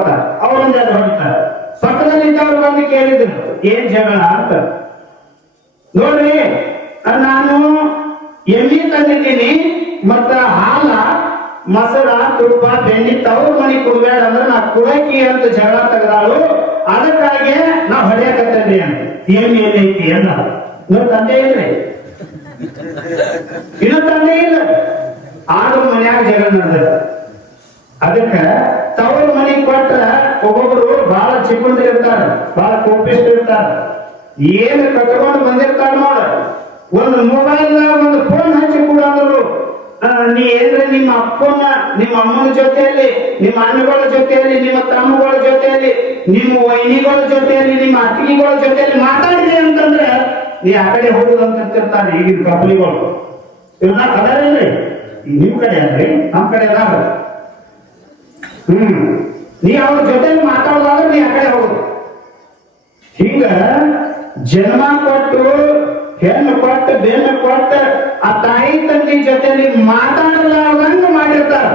ಅವ್ರೊಂದ್ ಯಾಟ್ ಹೊಡಿತಾರ. ಪಕ್ಕದಲ್ಲಿದ್ದವ್ರು ಬಂದು ಕೇಳಿದ್ರು ಏನ್ ಜಗಳ ಅಂತ. ನೋಡ್ರಿ, ನಾನು ಎಮ್ಮಿ ತಂದಿದ್ದೀನಿ, ಮತ್ತ ಹಾಲ ಮೊಸರ ತುಪ್ಪ ಬೆಣ್ಣಿ ತವ್ರ ಮನಿ ಕುಡ್ಬೇಡ ಅಂದ್ರೆ ನಾ ಕುಡಕಿ ಅಂತ ಜಗಳ ತೆಗೆದಾಳು. ಅದಕ್ಕಾಗಿ ನಾ ಹೊಡೆಯಕತ್ತೇನೆ ಅಂತ. ಎಮ್ಮಿ ಎಲ್ಲೈತಿ ಅನ್ನ ಇನ್ನು ತಂದೆ ಇಲ್ರಿ, ಇನ್ನು ತಂದೆ ಇಲ್ಲ. ಆದ್ರೂ ಮನ್ಯಾಗ ಜಗಳ ನಡೆದ. ಅದಕ್ಕ ತವ್ರ ಮನೆಗೆ ಕೊಟ್ರ ಒಬ್ಬೊಬ್ರು ಬಹಳ ಚಿಕ್ಕಂದ್ರ ಇರ್ತಾರ, ಬಹಳ ಕೋಪಿಸ್ಟ್ ಇರ್ತಾರ. ಏನ್ ಕಟ್ಕೊಂಡು ಬಂದಿರ್ತಾರ ನೋಡ, ಒಂದು ಮೊಬೈಲ್ ಒಂದು ಫೋನ್ ಹಚ್ಚಿ ಕೂಡ ಅಂದ್ರು ನೀ ಏನ್ರ ನಿಮ್ಮ ಅಪ್ಪನ ನಿಮ್ಮ ಅಮ್ಮನ ಜೊತೆಯಲ್ಲಿ, ನಿಮ್ಮ ಅಣ್ಣಗಳ ಜೊತೆಯಲ್ಲಿ, ನಿಮ್ಮ ತಮ್ಮಗಳ ಜೊತೆಯಲ್ಲಿ, ನಿಮ್ಮ ವೈನಿಗಳ ಜೊತೆಯಲ್ಲಿ, ನಿಮ್ಮ ಅತ್ತಿಗೆಗಳ ಜೊತೆಯಲ್ಲಿ ಮಾತಾಡಿದೆ ಅಂತಂದ್ರೆ ನೀ ಆ ಕಡೆ ಹೋಗುದಂತಿರ್ತಾರೆ ಈಗಿನ ಕಂಪನಿಗಳು. ಇವ್ನ ಅದಾರೇನ್ರಿ ನಿಮ್ ಕಡೆ ಅಲ್ರಿ, ನಮ್ ಕಡೆ ಅದಾರ. ನೀ ಅವ್ರ ಜೊತೆಲಿ ಮಾತಾಡೋದಾದ್ರೆ ನೀ ಆ ಕಡೆ ಹೋಗುದು. ಹಿಂಗ ಜನ್ಮ ಕೊಟ್ಟು ಹೆಣ್ಣು ಕೊಟ್ಟು ಬೆನ್ನು ಕೊಟ್ಟು ಆ ತಾಯಿ ತಂದೆ ಜೊತೆಲಿ ಮಾತಾಡಲಾರ್ದಂಗ ಮಾಡಿರ್ತಾರ.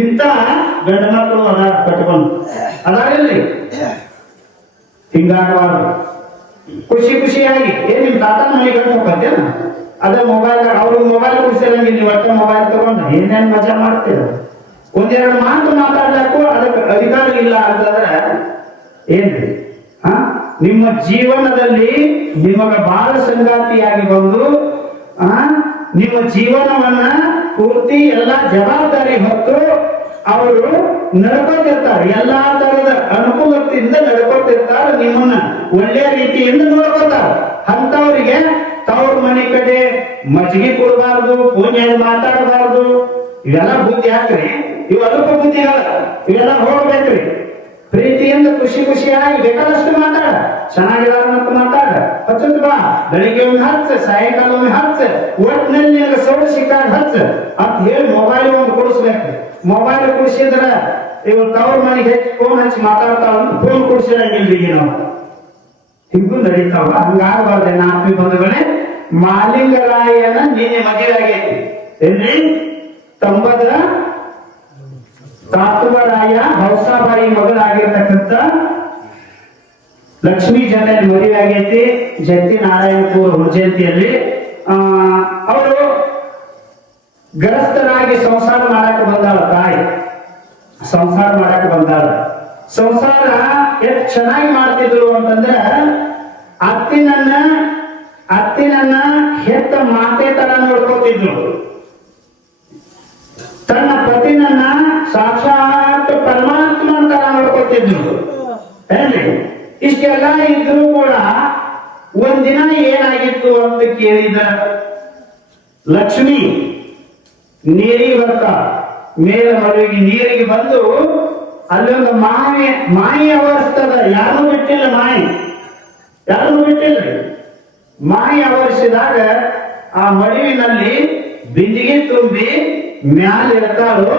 ಇಂಥ ಗಂಡ ಮಕ್ಕಳು ಅದಾರ ಕಟ್ಕೊಂಡು ಅದಾರಲ್ಲಿ. ಹಿಂಗಾಗಬಾರ್ದು. ಖುಷಿ ಖುಷಿಯಾಗಿ ಏನ್ ನಿಮ್ ತಾತನ ಮನೆಗೆ ಗಂಟು ಹೋಗ್ತೇನ, ಅದೇ ಮೊಬೈಲ್ ಅವ್ರಿಗೆ ಮೊಬೈಲ್ ಕೊಡಿಸಿರಂಗೆ ನೀವು ಒಟ್ಟ ಮೊಬೈಲ್ ತಗೊಂಡು ಏನೇನ್ ಮಜಾ ಮಾಡ್ತೀರ. ಒಂದೆರಡು ಮಾತು ಮಾತಾಡ್ಲಿಕ್ಕೂ ಅದಕ್ಕೆ ಅಧಿಕಾರ ಇಲ್ಲ ಅಂತಂದ್ರೆ ಏನ್ರಿ? ನಿಮ್ಮ ಜೀವನದಲ್ಲಿ ನಿಮಗ ಬಾಳ ಸಂಗಾತಿಯಾಗಿ ಬಂದು ನಿಮ್ಮ ಜೀವನವನ್ನ ಪೂರ್ತಿ ಎಲ್ಲಾ ಜವಾಬ್ದಾರಿ ಹೊತ್ತು ಅವರು ನಡ್ಕೊತಿರ್ತಾರೆ. ಎಲ್ಲಾ ತರದ ಅನುಕೂಲತೆಯಿಂದ ನಡ್ಕೊತಿರ್ತಾರೆ. ನಿಮ್ಮನ್ನ ಒಳ್ಳೆಯ ರೀತಿಯಿಂದ ನೋಡ್ಕೊತಾರೆ. ಅಂತವರಿಗೆ ತವ್ರ ಮನೆ ಕಡೆ ಮಜ್ಜಿಗೆ ಕೊಡಬಾರ್ದು, ಪೂಜೆ ಮಾತಾಡಬಾರ್ದು. ಇವೆಲ್ಲ ಬುದ್ಧಿ ಹಾಕ್ರಿ. ಇವು ಅಲ್ಪ ಬುದ್ಧಿಗಳ, ಇವೆಲ್ಲ ಹೋಗ್ಬೇಕ್ರಿ. ಪ್ರೀತಿಯಿಂದ ಖುಷಿ ಖುಷಿಯಾಗಿ ಬೇಕಾದಷ್ಟು ಮಾತಾಡ, ಚೆನ್ನಾಗಿದಾರ ಅಂತ ಮಾತಾಡ, ಹಚ್ಚದ್ ಬಾ. ಬೆಳಿಗ್ಗೆ ಒಮ್ಮೆ ಹಚ್ಚ, ಸಾಯಂಕಾಲ ಒಮ್ಮೆ ಹಚ್ಚ, ಒಟ್ಟಿನಲ್ಲಿ ನಿನಗೆ ಸೌಂಡ್ ಸಿಕ್ಕಾಗ ಹಚ್ಚ ಅಂತ ಹೇಳಿ ಮೊಬೈಲ್ ಒಂದು ಕೊಡಿಸ್ಬೇಕು. ಮೊಬೈಲ್ ಕೊಡಿಸಿದ್ರ ಇವ್ ತವ್ರ ಮನೆಗೆ ಫೋನ್ ಹಚ್ಚಿ ಮಾತಾಡ್ತಾವ ಅಂತ ಫೋನ್ ಕೊಡಿಸಿರಂಗಿಲ್ರಿ ನಾವು. ಹಿಂಗೂ ನಡೀತಾವ. ಹಂಗಾಗಬಾರ್ದೆ. ನಾಲ್ಕು ಬಂಧುಗಳೇ, ಮಾಲಿಂಗರಾಯನ ನಿನ್ನೆ ಮದುವೆ ಆಗೈತಿ ಏನ್ರಿ? ತಂಬದ ತಾತುವರಾಯ ಹೌಸಾಬಾಯಿ ಮಗಳಾಗಿರ್ತಕ್ಕಂಥ ಲಕ್ಷ್ಮೀ ಜೊತೆ ಮದುವೆ ಆಗೈತಿ ಜಯಂತಿ ನಾರಾಯಣಪುರ ಹುಣಜಯಂತಿಯಲ್ಲಿ. ಅವರು ಗೃಹಸ್ಥರಾಗಿ ಸಂಸಾರ ಮಾಡಕ್ಕೆ ಬಂದಾಳ. ತಾಯಿ ಸಂಸಾರ ಮಾಡಕ್ಕೆ ಬಂದಾಳ. ಸಂಸಾರ ಎಷ್ಟು ಚೆನ್ನಾಗಿ ಮಾಡ್ತಿದ್ರು ಅಂತಂದ್ರೆ ಅತ್ತಿನನ್ನ ಹೆತ್ತ ಮಾತೆ ತರ ನೋಡ್ಕೋತಿದ್ರು. ತನ್ನ ಪತಿನನ್ನ ಸಾಕ್ಷಾತ್ ಪರಮಾತ್ಮನ ತರ ನೋಡ್ಕೊತಿದ್ರು. ಏನ್ರಿ? ಇಷ್ಟೆಲ್ಲ ಇದ್ರು ಕೂಡ ಒಂದಿನ ಏನಾಗಿತ್ತು ಅಂತ ಕೇಳಿದ ಲಕ್ಷ್ಮಿ ನೀರಿಗೆ ಬರ್ತ ಮೇಲೆ ಮದುವೆಗೆ ನೀರಿಗೆ ಬಂದು ಅಲ್ಲೊಂದು ಮಾಯಿ ಅವರಿಸ್ತದ. ಯಾರು ಬಿಟ್ಟಿಲ್ಲ ಮಾಯಿ, ಯಾರು ಬಿಟ್ಟಿಲ್ರಿ. ಮಾಯಿ ಅವರಿಸಿದಾಗ ಆ ಮಡುವಿನಲ್ಲಿ ಬಿಂದಿಗೆ ತುಂಬಿ ಮ್ಯಾಲ ಇರ್ತಾಳು.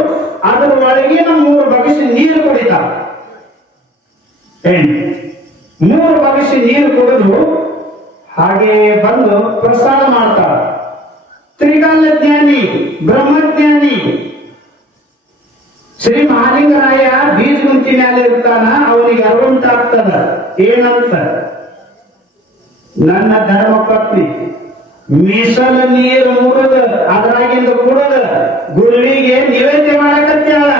ಅದ್ರ ಒಳಗಿನ 3 ಬಗಸಿ ನೀರು ಕುಡಿತಾಳ. ಏನ್ 3 ಬಗಸಿ ನೀರು ಕುಡಿದು ಹಾಗೆ ಬಂದು ಪ್ರಸಾದ ಮಾಡ್ತಾಳ. ತ್ರಿಕಾಲ ಜ್ಞಾನಿ, ಬ್ರಹ್ಮಜ್ಞಾನಿ ಶ್ರೀ ಮಹಾಲಿಂಗರಾಯ ಬೀಜ ಗುಂತಿ ಮೇಲೆ ಇರ್ತಾನ. ಅವನಿಗೆ ಅರಿವುಂಟಾಗ್ತದ. ಏನಂತ? ನನ್ನ ಧರ್ಮ ಪತ್ನಿ ಮೀಸಲ ನೀರು ಮುರಿದ ಅದರಾಗಿಂದ ಕುಡಿದ ಗುರುವಿಗೆ ನಿವೇದ್ಯ ಮಾಡಕತ್ಯಾಳ.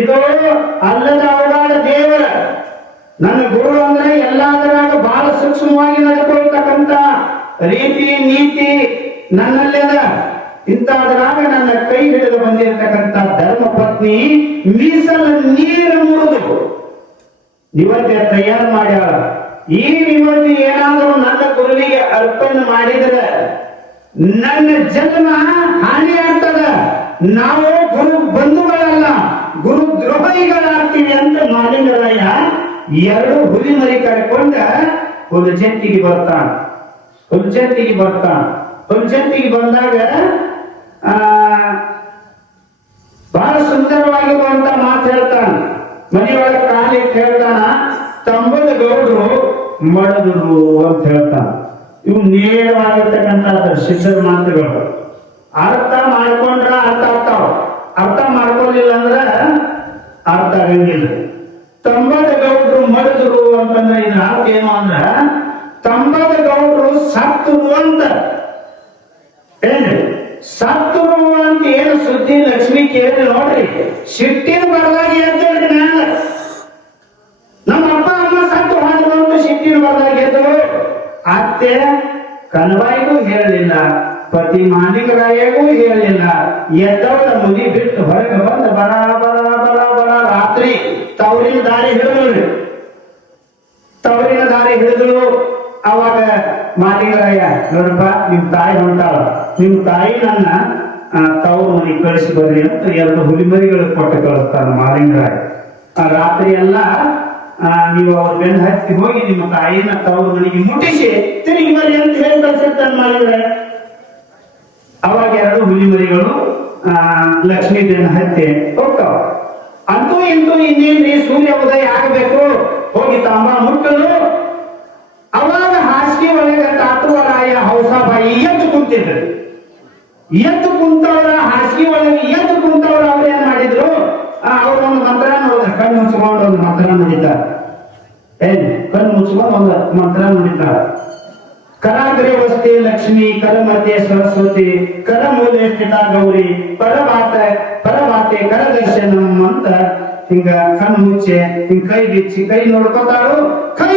ಇದು ಅಲ್ಲದ ಅವಗಾಡ ದೇವರ. ನನ್ನ ಗುರು ಅಂದ್ರೆ ಎಲ್ಲದರಾಗ ಬಹಳ ಸೂಕ್ಷ್ಮವಾಗಿ ನಡ್ಕೊಳ್ತಕ್ಕಂತ ರೀತಿ ನೀತಿ ನನ್ನಲ್ಲದ. ಇಂಥದ್ರಾಗ ನನ್ನ ಕೈ ಹಿಡಿದು ಬಂದಿರತಕ್ಕಂತ ಧರ್ಮ ಪತ್ನಿ ಮೀಸಲ ನೀರು ಮುರಿದು ನಿವೇದ್ಯ ತಯಾರು ಮಾಡ್ಯಾಳ. ಈ ನಿವೇದ್ಯ ಏನಾದರೂ ನನ್ನ ಗುರುವಿಗೆ ಅರ್ಪಣೆ ಮಾಡಿದರೆ ನನ್ನ ಜನ್ಮ ಹಾನಿ ಆಗ್ತದ. ನಾವು ಗುರು ಬಂಧುಗಳಲ್ಲ, ಗುರು ದ್ರೋಹಿಗಳಾಗ್ತೀವಿ ಅಂತ ಮಾಲಿಂಗರಾಯ 2 ಹುಲಿ ಮರಿ ಕರ್ಕೊಂಡ ಹುಲಜಂತಿಗೆ ಬರ್ತಾನ. ಹುಲಜಂತಿಗೆ ಬಂದಾಗ ಬಹಳ ಸುಂದರವಾಗಿರುವಂತ ಮಾತು ಹೇಳ್ತಾನ. ಮನೆಯೊಳಗೆ ಕಾಲಿಟ್ಟು ಹೇಳ್ತಾನ, ತಂಬದ ಗೌಡ್ರು ಮಡದ್ರು ಅಂತ ಹೇಳ್ತಾನ. ಇವು ನೇರವಾಗಿರ್ತಕ್ಕಂಥ ಸಿದ್ಧರ ಮಾತುಗಳು. ಅರ್ಥ ಮಾಡ್ಕೊಂಡ್ರ ಅರ್ಥ ಆಗ್ತಾವ, ಅರ್ಥ ಮಾಡ್ಕೊಳ್ಳಿಲ್ಲ ಅಂದ್ರ ಅರ್ಥ ಆಗಂಗಿಲ್ಲ. ತಂಬದ ಗೌಡ್ರು ಮಡದ್ರು ಅಂತಂದ್ರೆ ಇದ್ರ ಅರ್ಥ ಏನು ಅಂದ್ರ ತಂಬದ ಗೌಡ್ರು ಸತ್ತರು ಅಂತ. ಏನ್ರಿ? ಸತ್ತರು ಅಂತ ಏನು ಸುದ್ದಿ ಲಕ್ಷ್ಮಿ ಕೇಳಿ ನೋಡ್ರಿ, ಸಿಟ್ಟಿನ ಬರದಾಗಿ ಎದ್ದೇಳಿ ಮ್ಯಾಲ. ನಮ್ಮ ಅಪ್ಪ ಅಮ್ಮ ಸತ್ತು ಹಾಡು ಅಂತ ಸಿಟ್ಟಿನ ಬರದಾಗಿ ಎದ್ದು ಅತ್ತೆ ಕನ್ವಾಯಿಗೂ ಹೇಳಲಿಲ್ಲ, ಪತಿ ಮಾಲಿಂಗರಾಯಗೂ ಹೇಳಲಿಲ್ಲ. ಎದ್ದವಳ ಮುಗಿ ಬಿಟ್ಟು ಹೊರಗೆ ಬಂದ ಬರ ಬರ ಬರ ಬರ ರಾತ್ರಿ ತವರಿನ ದಾರಿ ಹಿಡಿದ್ರಿ. ತವರಿನ ದಾರಿ ಹಿಡಿದ್ರು. ಅವಾಗ ಮಾಲಿಂಗರಾಯ, ನೋಡಪ್ಪ ನಿಮ್ ತಾಯಿ ಹೊಂಟಾಳ, ನಿಮ್ ತಾಯಿ ನನ್ನ ತವ್ರ ಮನೆಗೆ ಕಳಿಸಿ ಬರ್ರಿ ಅಂತ 2 ಹುಲಿ ಮರಿಗಳು ಕೊಟ್ಟು ಕಳಿಸ್ತಾನ ಮಾಲಿಂಗರಾಯ. ಆ ರಾತ್ರಿ ಎಲ್ಲ ನೀವು ಅವ್ರ ಬೆನ್ನ ಹತ್ತಿ ಹೋಗಿ ನಿಮ್ಮ ತಾಯಿನ ತವ್ರ ಮನೆಗೆ ಮುಟ್ಟಿಸಿ ತಿರುಗಿ ಬರ್ರಿ ಅಂತ ಹೇಳಿ ಕಳ್ಸಿರ್ತಾನ ಮಾಲಿಂಗರಾಯ. ಅವಾಗ 2 ಹುಲಿ ಮರಿಗಳು ಲಕ್ಷ್ಮೀ ಬೆನ್ನ ಹತ್ತಿ ಹೋಗ್ತಾವ. ಅಂತೂ ಇಂತೂ ಇನ್ನೇನ್ರಿ ಸೂರ್ಯ ಉದಯ ಆಗಬೇಕು, ಹೋಗಿ ತಾಂಬ ಮುಟ್ಟಲು. ಅವಾಗ ಹಾಸಿಗೆ ಒಳಗ ತಾತುವರಾಯ ಹೌಸಾಬಾಯಿ ಎದ್ದು ಕುಂತಿದ್ರು. ಎದ್ದು ಕುಂತವ್ರ ಹಾಸಿಗೆ ಒಳಗೆ ಎದ್ದು ಕುಂತವ್ರ ಅವ್ರು ಏನ್ ಮಾಡಿದ್ರು, ಅವ್ರೊಂದು ಮಂತ್ರ ನೋಡಿದ್ರು. ಕಣ್ಣು ಮುಚ್ಕೊಂಡು ಒಂದು ಮಂತ್ರ ನುಡಿತಾರೆ. ಕಣ್ಣು ಮುಚ್ಕೊಂಡು ಒಂದು ಮಂತ್ರ ನುಡಿತಾರೆ. ಕರಾಗ್ರೆ ವಸ್ತಿ ಲಕ್ಷ್ಮಿ, ಕರಮಧ್ಯೆ ಸರಸ್ವತಿ, ಕರ ಮೂಲೆ ಸ್ಥಿತ ಗೌರಿ, ಪರಮಾತೆ ಕರದರ್ಶನಂ ಅಂತ ಹಿಂಗ ಕಣ್ಣು ಮುಚ್ಚೆ ಹಿಂಗ ಕೈ ಬಿಚ್ಚಿ ಕೈ ನೋಡ್ಕೊತಾರು. ಕೈ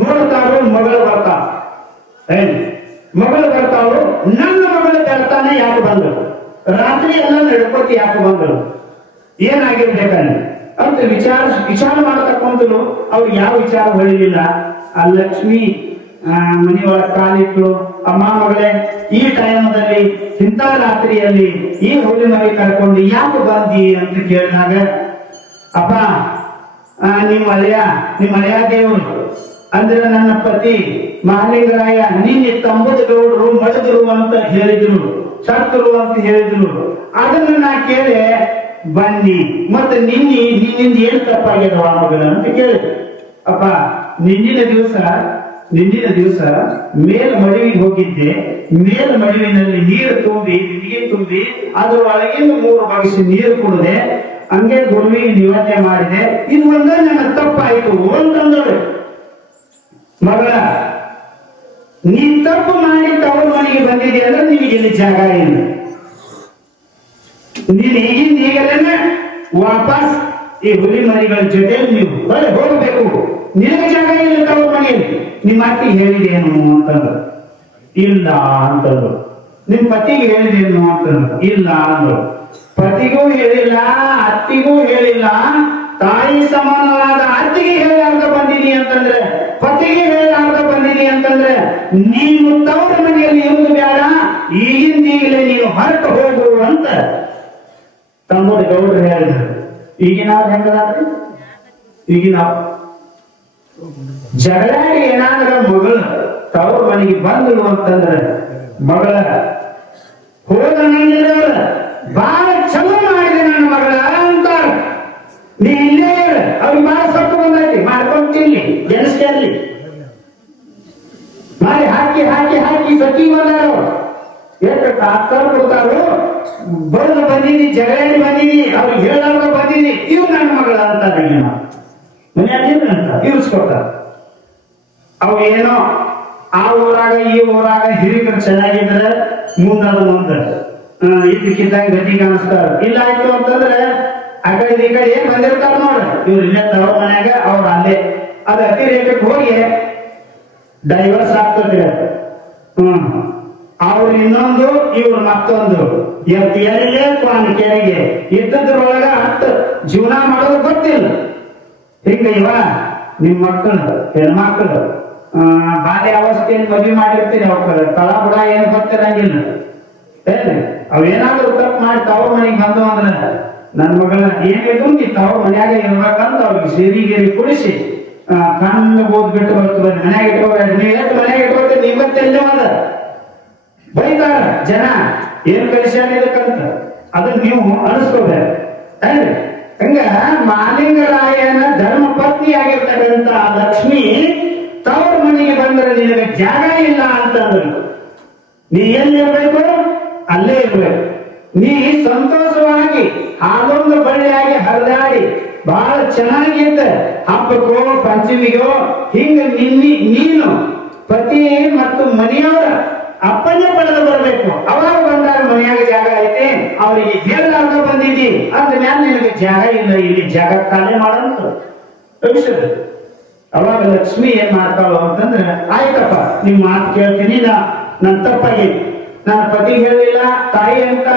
ನೋಡ್ತಾರು ಮಗಳು ಬರ್ತಾವ. ಮಗಳು ಬರ್ತಾವು. ನನ್ನ ಮಗಳು ಬರ್ತಾನೆ ಯಾಕೆ ಬಂದರು, ರಾತ್ರಿ ಎಲ್ಲ ನಡ್ಕೋತಿ ಯಾಕೆ ಬಂದರು, ಏನಾಗಿರ್ಬೇಕಂದ್ರೆ ಅಂತ ವಿಚಾರ ಮಾಡ್ತಕ್ಕಂಥದ್ದು. ಅವ್ರು ಯಾವ ವಿಚಾರ ಹೊಳಿಲಿಲ್ಲ. ಆ ಲಕ್ಷ್ಮಿ ಮನೆಯೊಳಗ ಕಾಲಿಟ್ಟು, ಅಮ್ಮ ಮಗಳೇ ಈ ಟೈಮದಲ್ಲಿ ಇಂಥ ರಾತ್ರಿಯಲ್ಲಿ ಈ ಹುಲಿ ಮರಿ ಕರ್ಕೊಂಡು ಯಾಕೆ ಬಂದಿ ಅಂತ ಕೇಳಿದಾಗ, ಅಪ್ಪ ನಿಮ್ಮ ಅಳಿಯ ದೇವರು ಅಂದ್ರೆ ನನ್ನ ಪತಿ ಮಹಾಲಿಂಗರಾಯ ನಿನ್ನೆ ತಂಬುದ ಗೌಡರು ಮಡದರು ಅಂತ ಹೇಳಿದ್ರು, ಸತ್ತರು ಅಂತ ಹೇಳಿದ್ರು. ಅದನ್ನ ನಾ ಕೇಳಿ ಬನ್ನಿ. ಮತ್ತೆ ನಿನ್ನಿಂದ ಏನ್ ತಪ್ಪಾಗ್ಯದವ ಮಗಳ ಅಂತ ಕೇಳಿ. ಅಪ್ಪ ನಿನ್ನಿನ ದಿವಸ ಮೇಲ್ ಮಡುವಿಗೆ ಹೋಗಿದ್ದೆ. ಮೇಲ್ ಮಡುವಿನಲ್ಲಿ ನೀರು ತುಂಬಿ ಬಿದಿಗೆ ತುಂಬಿ ಅದ್ರ ಒಳಗಿಂದ 3 ಬಗೆಸಿ ನೀರು ಕುಡಿದೆ. ಹಂಗೆ ಗುರುವಿಗೆ ನಿವೇದನೆ ಮಾಡಿದೆ. ಇದು ಒಂದೇ ನನ್ನ ತಪ್ಪಾಯ್ತು ಅಂತಂದಳು. ಮಗಳ, ನೀ ತಪ್ಪು ಮಾಡಿ ತವ್ರ ಮನೆಗೆ ಬಂದಿದೆ ಅಂದ್ರೆ ನಿನಗೆ ಇಲ್ಲಿ ಜಾಗ ಇಲ್ಲ. ನೀನು ಈಗಲೇನೆ ವಾಪಸ್ ಈ ಹುಲಿ ಮರಿಗಳ ಜೊತೆ ನೀವು ಹೋಗಬೇಕು. ನಿನಗೆ ಜಾಗ ಇಲ್ಲ ತವ್ರ ಮನೆಯಲ್ಲಿ. ನಿಮ್ಮ ಅತ್ತಿಗೆ ಹೇಳಿದೇನು ಅಂತಂದ್ರು. ಇಲ್ಲ ಅಂತಂದ್ರು. ನಿಮ್ ಪತಿಗೆ ಹೇಳಿದೇನು ಅಂತಂದ್ರು. ಇಲ್ಲ ಅಂದ್ರು. ಪತಿಗೂ ಹೇಳಿಲ್ಲ, ಅತ್ತಿಗೂ ಹೇಳಿಲ್ಲ, ತಾಯಿ ಸಮಾನವಾದ ಅತ್ತಿಗೆ ಹೇಳಾರ್ದ ಬಂದಿನಿ ಅಂತಂದ್ರೆ, ಪತಿಗೆ ಹೇಳಾರ್ದ ಬಂದಿನಿ ಅಂತಂದ್ರೆ, ನೀನು ತವರ ಮನೆಯಲ್ಲಿ ಇರುವುದು ಬೇಡ, ಈಗಿಂದೀಗಲೇ ನೀನು ಹೊರಟು ಹೋಗು ಅಂತ ತಮ್ಮೂರು ಗೌಡ್ರು ಹೇಳಿದ್ರು. ಈಗಿನ ಹೆಂಗದಾದ್ರಿ? ಈಗಿನ ಜಗಳಾಡಿ ಏನಾದ್ರ ಮಗಳು ತವ್ರ ಮನೆಗೆ ಬಂದಳು ಅಂತಂದ್ರೆ ಮಗಳ ಹೋದಂಗಿಲ್ಲ, ಬಾಳ ಚಲೋ ಮಾಡಿದೆ ನನ್ನ ಮಗಳ ಅಂತ. ನೀ ಇಲ್ಲೇ ಅವ್ರಿಗೆ ಬಾಳ ಸೊಪ್ಪು ಬಂದೈತಿ, ಮಾಡ್ಕೊಂತಿಲ್ಲಿ ಗೆಲ್ಸ್ಲಿ ಮಾಡಿ ಹಾಕಿ ಹಾಕಿ ಹಾಕಿ ಸತಿ ಬಂದಾರು. ಎಷ್ಟು ತಾತ್ಕಾಲ ಕೊಡ್ತಾರು. ಬಂದಿನಿ, ಜಗಳಾಡಿ ಬಂದಿನಿ, ಅವ್ರಿಗೆ ಹೇಳಾರ್ದ ಬಂದಿನಿ, ಇವ್ ನನ್ನ ಮಗಳ ಅಂತ ಮನೆಯಾಗಿಲ್ಲ ಇರಿಸ್ಕೊಡ್ತಾರ. ಅವು ಏನೋ ಆ ಊರಾಗ ಈ ಊರಾಗ ಹಿರಿಕರು ಚೆನ್ನಾಗಿದ್ರೆ ಮುಂದೆ ಇದಕ್ಕಿದ್ದಂಗ ಗತಿ ಕಾಣಿಸ್ತಾರ. ಇಲ್ಲ ಆಯ್ತು ಅಂತಂದ್ರೆ ಆ ಕಡೆ ಈ ಕಡೆ ಏನ್ ಬಂದಿರ್ತಾರ ನೋಡ್ರಿ, ಇವ್ರು ಇಲ್ಲೇ ತವ್ರ ಮನ್ಯಾಗ ಅವ್ರ ಅಲ್ಲೇ. ಅದು ಅತಿರೇಕಕ್ಕೆ ಹೋಗಿ ಡೈವರ್ಸ್ ಆಗ್ತದೆ. ಅವ್ರು ಇನ್ನೊಂದು, ಇವ್ರು ಮತ್ತೊಂದು. ಎಲ್ಲೇ ಕೆರೆಗೆ ಇದ್ದದ್ರೊಳಗ ಜೀವನ ಮಾಡೋದು ಗೊತ್ತಿಲ್ಲ. ಹಿಂಗ ನಿಮ್ ಮಕ್ಕಳು ಹೆಣ್ಮಕ್ಳು ಬಾಲ್ಯ ಅವಸ್ಥೆಯನ್ನು ಮದುವೆ ಮಾಡಿರ್ತೀರಿ. ಅವ್ರ ತಳ ಬುಡ ಏನ್ ಗೊತ್ತಿರಂಗಿಲ್ಲ. ಅವೇನಾದ್ರೂ ತಪ್ಪು ಮಾಡಿ ತವ್ರ ಮನೆಗೆ ಬಂದು ಅಂದ್ರೆ ನನ್ನ ಮಗಳ ಏನಿದ್ರು ನೀ ತವ್ರ ಮನ್ಯಾಗ ಇರ್ಬೇಕಂತ ಅವ್ರಿಗೆ ಸಿರಿಗೇರಿ ಕುಡಿಸಿ ಕಣ್ಣು ಓದ್ಬಿಟ್ಟು ಬರ್ತದೆ. ಮನ್ಯಾಗ ಇಟ್ಕೋಬೇಡ, ನೀವ್ ಎಷ್ಟು ಮನ್ಯಾಗ ಇಟ್ಕೋತೀರಿ ನಿಮ್ಮತ್ತೆಲ್ಲೇ ಅದ ಬೈತಾರ ಜನ, ಏನ್ ಕಲಿಸ್ಯಾನ ಇದಕ್ಕಂತ. ಅದನ್ನ ನೀವು ಅನಿಸ್ಕೋಬೇಕು. ಹಂಗ ಮಾಲಿಂಗರಾಯನ ಧರ್ಮ ಪತ್ನಿ ಆಗಿರ್ತಕ್ಕಂಥ ಲಕ್ಷ್ಮಿ ತವ್ರ ಮನೆಗೆ ಬಂದ್ರೆ ನಿನಗೆ ಜಾಗ ಇಲ್ಲ ಅಂತಂದ್ರು. ನೀ ಎಲ್ಲಿರ್ಬೇಕು ಅಲ್ಲೇ ಇರ್ಬೇಕು. ನೀ ಸಂತೋಷವಾಗಿ ಹಾಲೊಂದು ಬಳ್ಳಿಯಾಗಿ ಹರಿದಾಡಿ ಬಹಳ ಚೆನ್ನಾಗಿದ್ದ ಹಬ್ಬಕ್ಕೋ ಪಂಚಮಿಗೋ ಹಿಂಗ ನೀನು ಪತಿ ಮತ್ತು ಮನೆಯವರ ಅಪ್ಪನೇ ಪಡೆದು ಬರಬೇಕು. ಅವಾಗ ಬಂದಾಗ ಮನೆಯಾಗ ಜಾಗ ಐತೆ, ಅವರಿಗೆ ಹೇಳಲಾರ್ದ ಬಂದಿದ್ದಿ ಅಂದ ಮ್ಯಾಲ ನಿನಗೆ ಜಾಗ ಇಲ್ಲ, ಇಲ್ಲಿ ಜಾಗ ಖಾಲಿ ಮಾಡಂತ ಅವಾಗ ಲಕ್ಷ್ಮಿ ಏನ್ ಮಾಡ್ತಾಳು ಅಂತಂದ್ರೆ, ಆಯ್ತಪ್ಪ ನಿಮ್ ಮಾತು ಕೇಳ್ತೀನಿ, ನನ್ ತಪ್ಪಾಗೈತಿ, ನನ್ನ ಪತಿಗೆ ಹೇಳಿಲ್ಲ, ತಾಯಿ ಅಂತ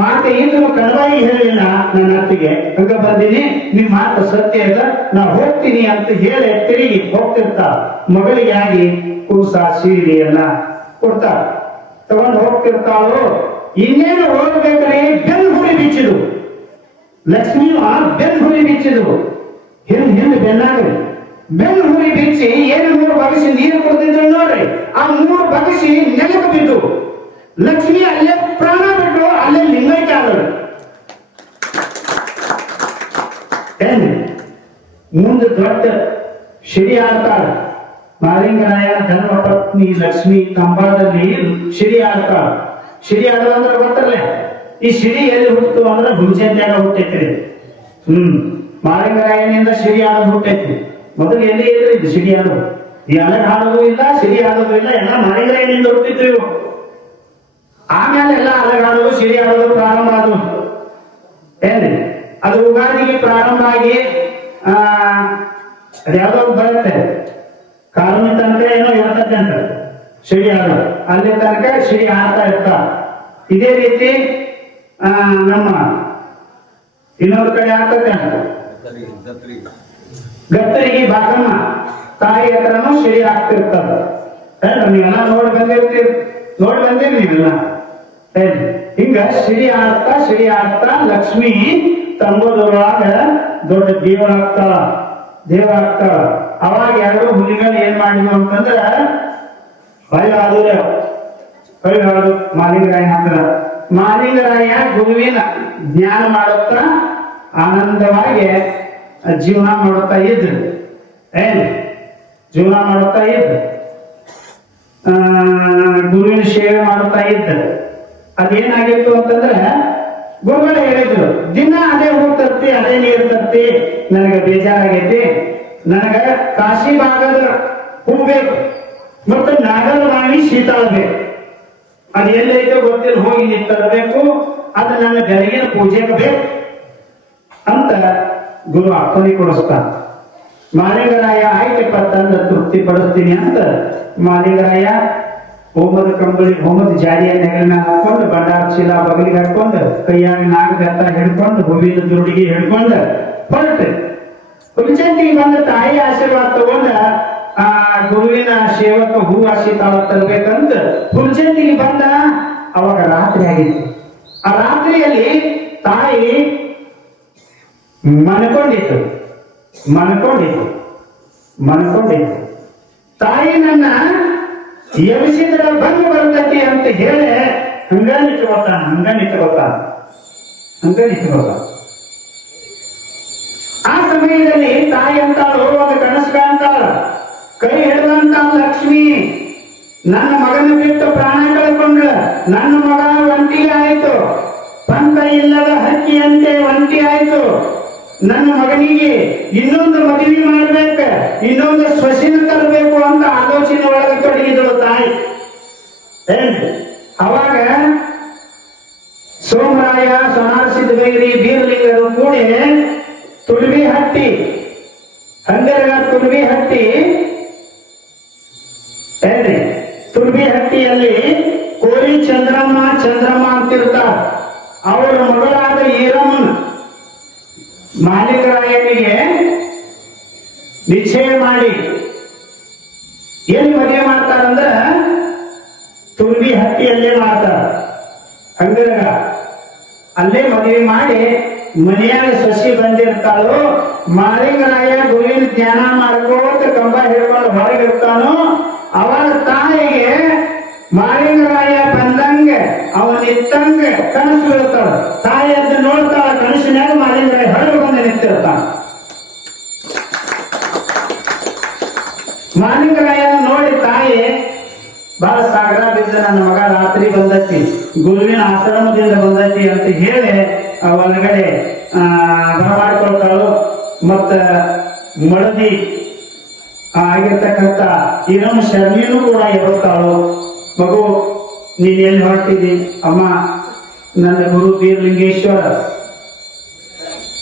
ಮಾತೆ ಇದ್ರು ಕಣವಾಗಿ ಹೇಳಲಿಲ್ಲ ನನ್ನ ಅತ್ತಿಗೆ, ಹಂಗ ಬಂದಿನಿ, ನಿಮ್ ಮಾತು ಸತ್ಯ ಅದ, ನಾ ಹೋಗ್ತೀನಿ ಅಂತ ಹೇಳಿ ತಿರುಗಿ ಹೋಗ್ತಿರ್ತಾ ಮಗಳಿಗೆ ಆಗಿ ಕೂಸ ಸೀರೆಯನ್ನ ಕೊಡ್ತಾಳ. ತಗೊಂಡು ಹೋಗ್ತಿರ್ತಾಳು. ಇನ್ನೇನು ಹೋಗ್ಬೇಕ್ರಿ ಬೆನ್ ಹುರಿ ಬಿಚ್ಚಿದು. ಲಕ್ಷ್ಮೀ ಬೆನ್ ಹುರಿ ಬಿಚ್ಚಿದು. ಹಿಂದ್ ಬೆನ್ನಾಗ್ರಿ ಬೆನ್ ಹುರಿ ಬಿಚ್ಚಿ ಏನು 3 ಬಗಸಿ ನೀರು ಕೊಡ್ತಿದ್ರು ನೋಡ್ರಿ. ಆ 3 ಬಗಸಿ ನೆಲಕ್ಕೆ ಬಿದ್ದು ಲಕ್ಷ್ಮಿ ಅಲ್ಲೇ ಪ್ರಾಣ ಬಿಟ್ಟು ಅಲ್ಲೇ ಲಿಂಗೈಕ್ಯ ಆದಳು. ಏನ್ ಮುಂದೆ ದೊಡ್ಡ ಶಿರಿ ಆಡ್ತಾಳ. ಮಾಲಿಂಗರಾಯ ಧರ್ಮಪತ್ನಿ ಲಕ್ಷ್ಮಿ ಕಂಬದಲ್ಲಿ ಶಿರಿ ಆಡ್ತಾಳ. ಶಿರಿ ಆಡೋದು ಅಂದ್ರೆ ಗೊತ್ತಲ್ಲ, ಈ ಶಿರಿ ಎಲ್ಲಿ ಹುಟ್ಟಿತು ಅಂದ್ರೆ ಹುಣಸೆನ್ಯಾಗ ಹುಟ್ಟೈತ್ರಿ. ಮಾಲಿಂಗರಾಯನಿಂದ ಶಿರಿ ಆಡೋದು ಹುಟ್ಟೈತಿ. ಮೊದಲು ಎಲ್ಲಿ ಇದ್ರಿ ಇದು ಶಿರಿ ಆಡೋದು? ಈ ಅಲಗ ಹಾಡೋದು ಇಲ್ಲ, ಶಿರಿ ಆಡೋದು ಇಲ್ಲ, ಎಲ್ಲ ಮಾಲಿಂಗರಾಯನಿಂದ ಹುಟ್ಟಿತ್ತು ಇವು. ಆಮೇಲೆ ಎಲ್ಲ ಅಲಗಾಡೋದು ಸಿರಿ ಆಡೋದು ಪ್ರಾರಂಭ ಆದವು. ಏನ್ರಿ ಅದು ಉಗಾದಿಗೆ ಪ್ರಾರಂಭ ಆಗಿ ಅದ್ಯಾವುದೋ ಬರುತ್ತೆ, ಕಾರುಣಿ ತನಕ ಏನೋ ಇರ್ತದೆ ಅಂತ ಸಿಡಿ ಆಡೋದು. ಅಲ್ಲಿ ತನಕ ಸಿಡಿ ಆಡ್ತಾ ಇರ್ತಾರ. ಇದೇ ರೀತಿ ನಮ್ಮ ಇನ್ನೊಂದು ಕಡೆ ಆಗ್ತದೆ ಗತ್ತರಿಗೆ ಬಾಕಮ್ಮ ತಾಯಿ ಹತ್ರನೂ ಸಿಡಿ ಆಗ್ತಿರ್ತಾರ. ನೀವೆಲ್ಲ ನೋಡಿ ಬಂದಿರಿ ನೀವೆಲ್ಲ. ಹಿಂಗ ಸಿಡಿ ಆಡ್ತಾ ಲಕ್ಷ್ಮಿ ತಂಬೋದ್ರೊಳಗ ದೊಡ್ಡ ದೇವರಾಗ್ತಾಳ. ಅವಾಗ 2 ಹುಲಿಗಳು ಏನ್ ಮಾಡಿದ್ವು ಅಂತಂದ್ರ ಹೊಯ್ಲಾಡು ಮಾಲಿಂಗರಾಯ ಹತ್ರ. ಮಾಲಿಂಗರಾಯ ಗುರುವಿನ ಜ್ಞಾನ ಮಾಡುತ್ತಾ ಆನಂದವಾಗಿ ಜೀವನ ಮಾಡುತ್ತಾ ಇದ್ರು. ಗುರುವಿನ ಸೇವೆ ಮಾಡುತ್ತಾ ಇದ್ದ. ಅದೇನಾಗಿತ್ತು ಅಂತಂದ್ರೆ ಗುರುಗಳು ಹೇಳಿದ್ರು, ದಿನ ಅದೇ ಹೂ ತರ್ತಿ, ಅದೇ ನೀರು ತರ್ತಿ, ನನಗೆ ಬೇಜಾರಾಗೈತಿ, ನನಗ ಕಾಶಿ ಭಾಗದ ಹೂ ಬೇಕು ಮತ್ತು ನಾಗರವಾಣಿ ಶೀತಳ ಬೇಕು. ಅದು ಎಲ್ಲೈತೋ ಗೊತ್ತಿಲ್ಲ, ಹೋಗಿ ನೀವು ತರಬೇಕು, ಅದು ನನ್ನ ಬೆಳಗಿನ ಪೂಜೆಗೆ ಬೇಕು ಅಂತ ಗುರು ಅಪ್ಪಣೆ ಕೊಡಿಸ್ತಾನ. ಮಾಲಿಂಗರಾಯ ಆಯ್ತಪ್ಪ ತಂದ ತೃಪ್ತಿ ಪಡಿಸ್ತೀನಿ ಅಂತ ಮಾಲಿಂಗರಾಯ ಹೋಮದ ಕಂಬಳಿ ಹೋಮದ ಜಾಡಿಯ ನೆಗಲಿನ ಹಾಕೊಂಡು ಬಂಡಾರ ಚೀಲ ಬಗಲಿಗೆ ಹಾಕೊಂಡು ಕೈಯಾಗ ನಾಗಬೆತ್ತ ಹಿಡ್ಕೊಂಡು ಹೂವಿನ ದುರುಡಿಗೆ ಹಿಡ್ಕೊಂಡು ಹೊರಟೆ. ಹುಲಿಚಂತಿಗೆ ಬಂದ ತಾಯಿ ಆಶೀರ್ವಾದ ತಗೊಂಡ ಆ ಗುರುವಿನ ಸೇವಕ ಹೂ ಆಶೀತಾಳ ತರಬೇಕಂತ ಹುಲಿಚಂತಿಗೆ ಬಂದ. ಅವಾಗ ರಾತ್ರಿ ಆಗಿತ್ತು. ಆ ರಾತ್ರಿಯಲ್ಲಿ ತಾಯಿ ಮನ್ಕೊಂಡಿತ್ತು. ತಾಯಿ ನನ್ನ ಎಬ್ಬಿಸಿದ್ರ ಬಂದು ಬರ್ತೈತಿ ಅಂತ ಹೇಳಿ ಹಂಗ ನಿಂತ್ಕೋತಾನ. ಆ ಸಮಯದಲ್ಲಿ ತಾಯಿ ಅಂತಾಳು, ಒಂದು ಕನಸು ಕಾಣ್ತಾಳ. ಕೈ ಹಿಡಿದಂತ ಲಕ್ಷ್ಮಿ ನನ್ನ ಮಗನ ಬಿಟ್ಟು ಪ್ರಾಣ ಕಳ್ಕೊಂಡ್ಳ. ನನ್ನ ಮಗ ಒಂಟಿಗೆ ಆಯ್ತು, ಪಂಥ ಇಲ್ಲದ ಹಕ್ಕಿಯಂತೆ ಒಂಟಿ ಆಯ್ತು. ನನ್ನ ಮಗನಿಗೆ ಇನ್ನೊಂದು ಮದುವೆ ಮಾಡ್ಬೇಕ, ಇನ್ನೊಂದು ಸ್ವಸಿನ ತರಬೇಕು ಅಂತ ಆಲೋಚನೆ ಒಳಗೆ ತೊಡಗಿದಳು ತಾಯಿ. ಅವಾಗ ಸೋಮರಾಯ, ಸೋನಾರಸಿದ್ಧ ಬೈರಿ, ಬೀರಲಿಂಗರು ಕೂಡಿ ತುಳುವಿ ಹಟ್ಟಿ ಹಟ್ಟಿಯಲ್ಲಿ ಕೋರಿ ಚಂದ್ರಮ್ಮ ಅಂತಿರ್ತಾರ. ಅವರ ಮಗಳಾದ ಈರಮ್ಮನ ಮಾಲಿಂಗರಾಯನಿಗೆ ನಿಶ್ಚಯ ಮಾಡಿ ಏನ್ ಮದುವೆ ಮಾಡ್ತಾರಂದ್ರ ತುರ್ವಿ ಹಟ್ಟಿಯಲ್ಲೇ ಮಾಡ್ತಾರ. ಹಂಗ ಅಲ್ಲೇ ಮದುವೆ ಮಾಡಿ ಮನೆಯಾಗ ಸಸಿ ಬಂದಿರ್ತಾಳು. ಮಾಲಿಂಗರಾಯ ಗುರುವಿನ ಧ್ಯಾನ ಮಾಡ್ಕೋತ ಕಂಬ ಹಿಡ್ಕೊಂಡು ಹೊರಗಿರ್ತಾನೋ. ಅವನ ತಾಯಿಗೆ ಮಾಲಿಂಗರಾಯ ಬಂದಂಗ ಅವನಿತ್ತಂಗ ಕನಸು ಬೀಳ್ತಾಳ. ತಾಯಿ ಅಂತ ನೋಡ್ತಾಳ. ಕನಸಿನಾಗ ಮಾಲಿಂಗರಾಯ ಹೊರಗೆ ಬಂದು ನಿಂತಿರ್ತಾನ. ಮಾಲಿಂಗರಾಯನ ನೋಡಿ ತಾಯಿ ಬಹಳ ಸಾಗರ ಬಿದ್ದ, ನನ್ನ ಮಗ ರಾತ್ರಿ ಬಂದೈತಿ, ಗುರುವಿನ ಆಶ್ರಮದಿಂದ ಬಂದೈತಿ ಅಂತ ಹೇಳಿ ಒಳಗಡೆ ಬರಮಾಡ್ಕೊಳ್ತಾಳು. ಮತ್ತ ಮಳದಿ ಆಗಿರ್ತಕ್ಕಂಥ ಇನ್ನೊಂದು ಶರ್ಮಿನೂ ಕೂಡ ಇರುತ್ತಾಳು. ಮಗು ನೀನ್ ಎಲ್ಲಿ ಹೊರಟಿದಿ? ಅಮ್ಮ, ನನ್ನ ಗುರು ಬೀರಲಿಂಗೇಶ್ವರ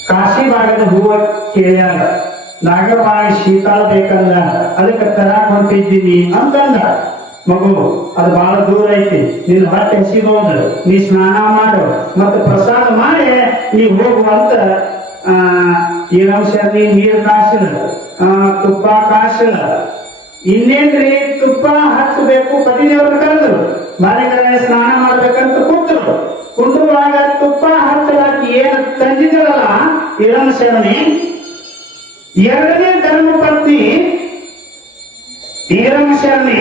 ಕಾಶಿ ಭಾಗದ ಹೂವ ಕೇಳ್ಯಾರ, ನಾಗರವಾಣಿ ಶೀತಳ ಬೇಕಲ್ಲ, ಅದಕ್ಕೆ ತರಾಕ್ ಹೊಂಟಿದ್ದೀನಿ ಅಂತಂದ. ಮಗು ಅದು ಬಹಳ ದೂರ ಐತಿ, ನಿನ್ ಹೊಟ್ಟೆ ಹಸಿಬಹುದು, ನೀ ಸ್ನಾನ ಮಾಡು ಮತ್ತು ಪ್ರಸಾದ ಮಾಡಿ ನೀ ಹೋಗುವಂತ ಏನಂಶ ನೀ ನೀರ್ ಕಾಸಿಲ್ಲ, ತುಪ್ಪ ಕಾಸಿಲ್ಲ, ಇನ್ನೇನ್ರಿ ತುಪ್ಪ ಹಚ್ಚಬೇಕು. ಪತಿದೇವ್ರ ಕರೆದ್ರು ಮಾಲಿಕರಾಯ ಸ್ನಾನ ಮಾಡ್ಬೇಕಂತ ಕೂತರು. ಕುಂಡ್ರುವಾಗ ತುಪ್ಪ ಹಚ್ಚಲಾಕಿ ಏನು ತಂದಿದ್ರಲ್ಲ ಇಳಂ ಶರಣಿ, ಎರಡನೇ ಧರ್ಮ ಪತ್ನಿ ಇಳಂ ಶರಣಿ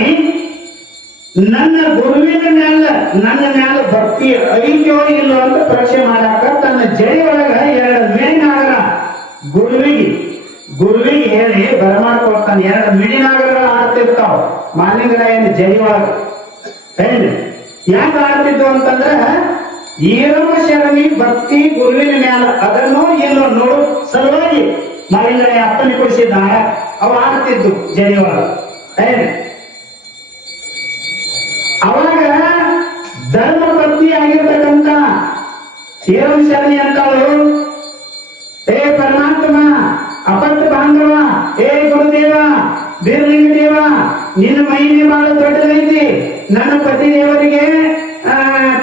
ನನ್ನ ಗುರುವಿನ ಮ್ಯಾಲ ಭಕ್ತಿ ಐಕ್ಯೋ ಇಲ್ಲೋ ಅಂತ ಪರೀಕ್ಷೆ ಮಾಡಾಕ ತನ್ನ ಜೈ ಒಳಗ ಎರಡು ಮಿಡಿನಾಗರ ಗುರುವಿಗೆ ಹೇಳಿ ಬರಮಾಡ್ಕೊಳ್ತಾನೆ. ಎರಡು ಮಿಡಿನಾಗರಗಳು ಆಡ್ತಿರ್ತಾವ ಮಾಲಿಂಗರಾಯನ ಜೈ ಒಳಗ. ಯಾಕೆ ಆಡ್ತಿದ್ವು ಅಂತಂದ್ರ ಈರಮ ಶರಣಿ ಭಕ್ತಿ ಗುರುವಿನ ಮ್ಯಾಲ ಅದನ್ನು ಎಲ್ಲೋ ನೋಡು ಸಲುವಾಗಿ ಮಾಲಿಂಗರಾಯ ಅಪ್ಪನಿ ಕೊಡಿಸಿದ್ದ ಅವು ಆಡ್ತಿದ್ದು ಜೈ ಒಳಗ. ಅವಾಗ ಧರ್ಮ ಪತ್ನಿ ಆಗಿರ್ತಕ್ಕಂಥ ಈರಮ ಶರಣಿ ಅಂತವಳು, ಏ ಪರಮಾತ್ಮ ಅಪತ್ತ ಬಾಂಧವ, ಏ ಗುರುದೇವ ಬೀರಲಿಂಗ ದೇವ, ನಿನ್ನ ಮೈನಿ ಬಹಳ ದೊಡ್ಡದೈತಿ, ನನ್ನ ಪತಿ ದೇವರಿಗೆ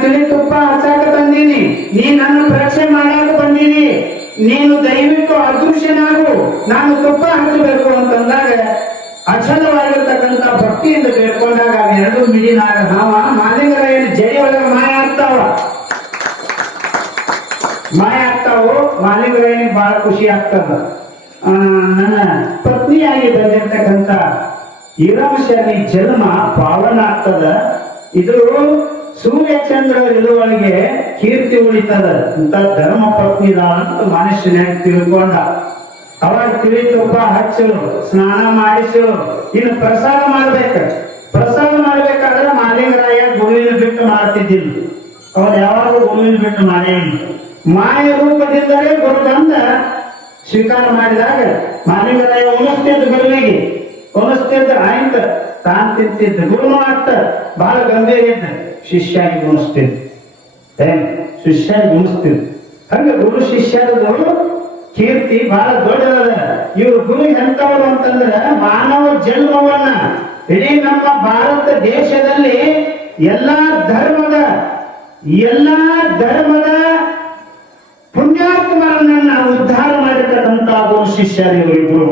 ತಿಳಿ ತುಪ್ಪ ಹಚ್ಚಾಕ ತಂದೀನಿ, ನೀ ನನ್ನ ಪರೀಕ್ಷೆ ಮಾಡಾಕ ಬಂದೀನಿ, ನೀನು ದಯವಿಟ್ಟು ಅದೃಶ್ಯನಾಗು, ನಾನು ತುಪ್ಪ ಹಚ್ಚಬೇಕು ಅಂತಂದಾಗ ಅಚಲವಾಗಿರ್ತಕ್ಕಂಥ ಭಕ್ತಿಯಿಂದ ಬೇಡ್ಕೊಂಡಾಗ ಎರಡು ಮಿಡಿನಾಗ ನಾವ ಮಾಲಿಂಗರಾಯನ ಜೈ ಒಳಗ ಮಾಯ ಆಗ್ತಾವು. ಮಾಲಿಂಗರಾಯನಿಗೆ ಬಹಳ ಖುಷಿ ಆಗ್ತದ. ನನ್ನ ಪತ್ನಿಯಾಗಿ ಬಂದಿರ್ತಕ್ಕಂಥ ಈರಮ ಶರಣಿ ಜನ್ಮ ಪಾವನ ಆಗ್ತದ. ಇದು ಸೂರ್ಯ ಚಂದ್ರ ಇರುವವರೆಗೆ ಕೀರ್ತಿ ಉಳಿತದ ಅಂತ ಧರ್ಮ ಪತ್ನಿದ ಅಂತ ಮನುಷ್ಯನಾಗಿ ತಿಳ್ಕೊಂಡ. ಅವಾಗ ತಿಳಿ ತುಪ್ಪ ಹಚ್ಚಲು, ಸ್ನಾನ ಮಾಡಿಸಲು, ಇನ್ನು ಪ್ರಸಾದ ಮಾಡ್ಬೇಕಾದ್ರೆ ಮಾಲಿಂಗರಾಯ ಗುರುವಿನ ಬಿಟ್ಟು ಮಾಡ್ತಿದ್ದಿಲ್ಲ. ಅವ್ರು ಯಾವಾಗ ಗುರುವಿನ ಬಿಟ್ಟು ಮಾಡೇ ಇಲ್ಲ. ಮಾಯ ರೂಪದಿಂದಲೇ ಗುರು ಬಂದ ಸ್ವೀಕಾರ ಮಾಡಿದಾಗ ಮಾಲಿಂಗರಾಯ ಉಣಿಸ್ತಿದ್ದ ಗುರುವಿಗೆ, ಆಯ್ತ ತಾನ್ ತಿಂತಿದ್ದ. ಗುರುನು ಆಗ್ತ ಬಹಳ ಗಂಭೀರ ಇದ್ದ, ಶಿಷ್ಯಾಗಿ ಉಣಿಸ್ತಿದ್ದ. ಹಂಗ ಗುರು ಶಿಷ್ಯರದು ಕೀರ್ತಿ ಬಹಳ ದೊಡ್ಡದ. ಇವ್ರು ಗುರು ಎಂತವರು ಅಂತಂದ್ರ ಮಾನವ ಜನ್ಮವನ್ನ ಇಡೀ ನಮ್ಮ ಭಾರತ ದೇಶದಲ್ಲಿ ಎಲ್ಲಾ ಧರ್ಮದ ಪುಣ್ಯಾತ್ಮರನ್ನ ಉದ್ಧಾರ ಮಾಡಿರ್ತಕ್ಕಂಥ ಗುರು ಶಿಷ್ಯರು ಇವರು.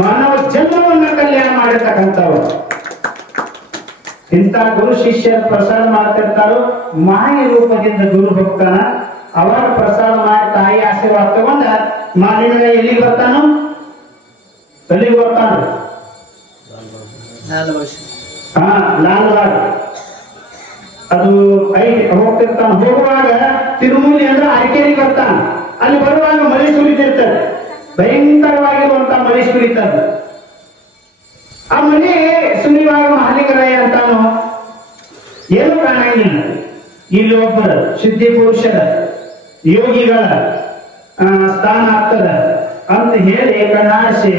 ಮಾನವ ಜನ್ಮವನ್ನ ಕಲ್ಯಾಣ ಮಾಡಿರ್ತಕ್ಕಂಥವ್ರು. ಇಂಥ ಗುರು ಶಿಷ್ಯರು ಪ್ರಸಾದ ಮಾಡ್ತಿರ್ತಾರೋ, ಮಾಯ ರೂಪದಿಂದ ಗುರು ಹೋಗ್ತಾನ. ಅವಾಗ ಪ್ರಸಾದ ಮಾಡಿ ತಾಯಿ ಆಶೀರ್ವಾದ ತಗೊಂಡ ಮಾಲಿಂಗರಾಯ ಎಲ್ಲಿಗೆ ಬರ್ತಾನ? ಲಾಲ್ಬಾಗ್ ಅದು ಹೋಗ್ತಿರ್ತಾನ. ಹೋಗುವಾಗ ತಿರುಮೂಲಿ ಅಂದ್ರೆ ಅರಕೇರಿಗೆ ಬರ್ತಾನ. ಅಲ್ಲಿ ಬರುವಾಗ ಮಳೆ ಸುರಿತಿರ್ತದೆ, ಭಯಂಕರವಾಗಿರುವಂತ ಮಳೆ ಸುರಿತದ. ಆ ಮಳೆ ಸುರಿಯುವಾಗ ಮಾಲಿಂಗರಾಯ ಅಂತಾನು ಏನು ಕಾಣಂಗಿಲ್ಲ. ಇಲ್ಲಿ ಒಬ್ಬರ ಸಿದ್ಧಿ ಪುರುಷರ ಯೋಗಿಗಳ ಸ್ಥಾನ ಆಗ್ತದ ಅಂತ ಹೇಳಿ ಕಣ್ಣಾಡಿಸಿ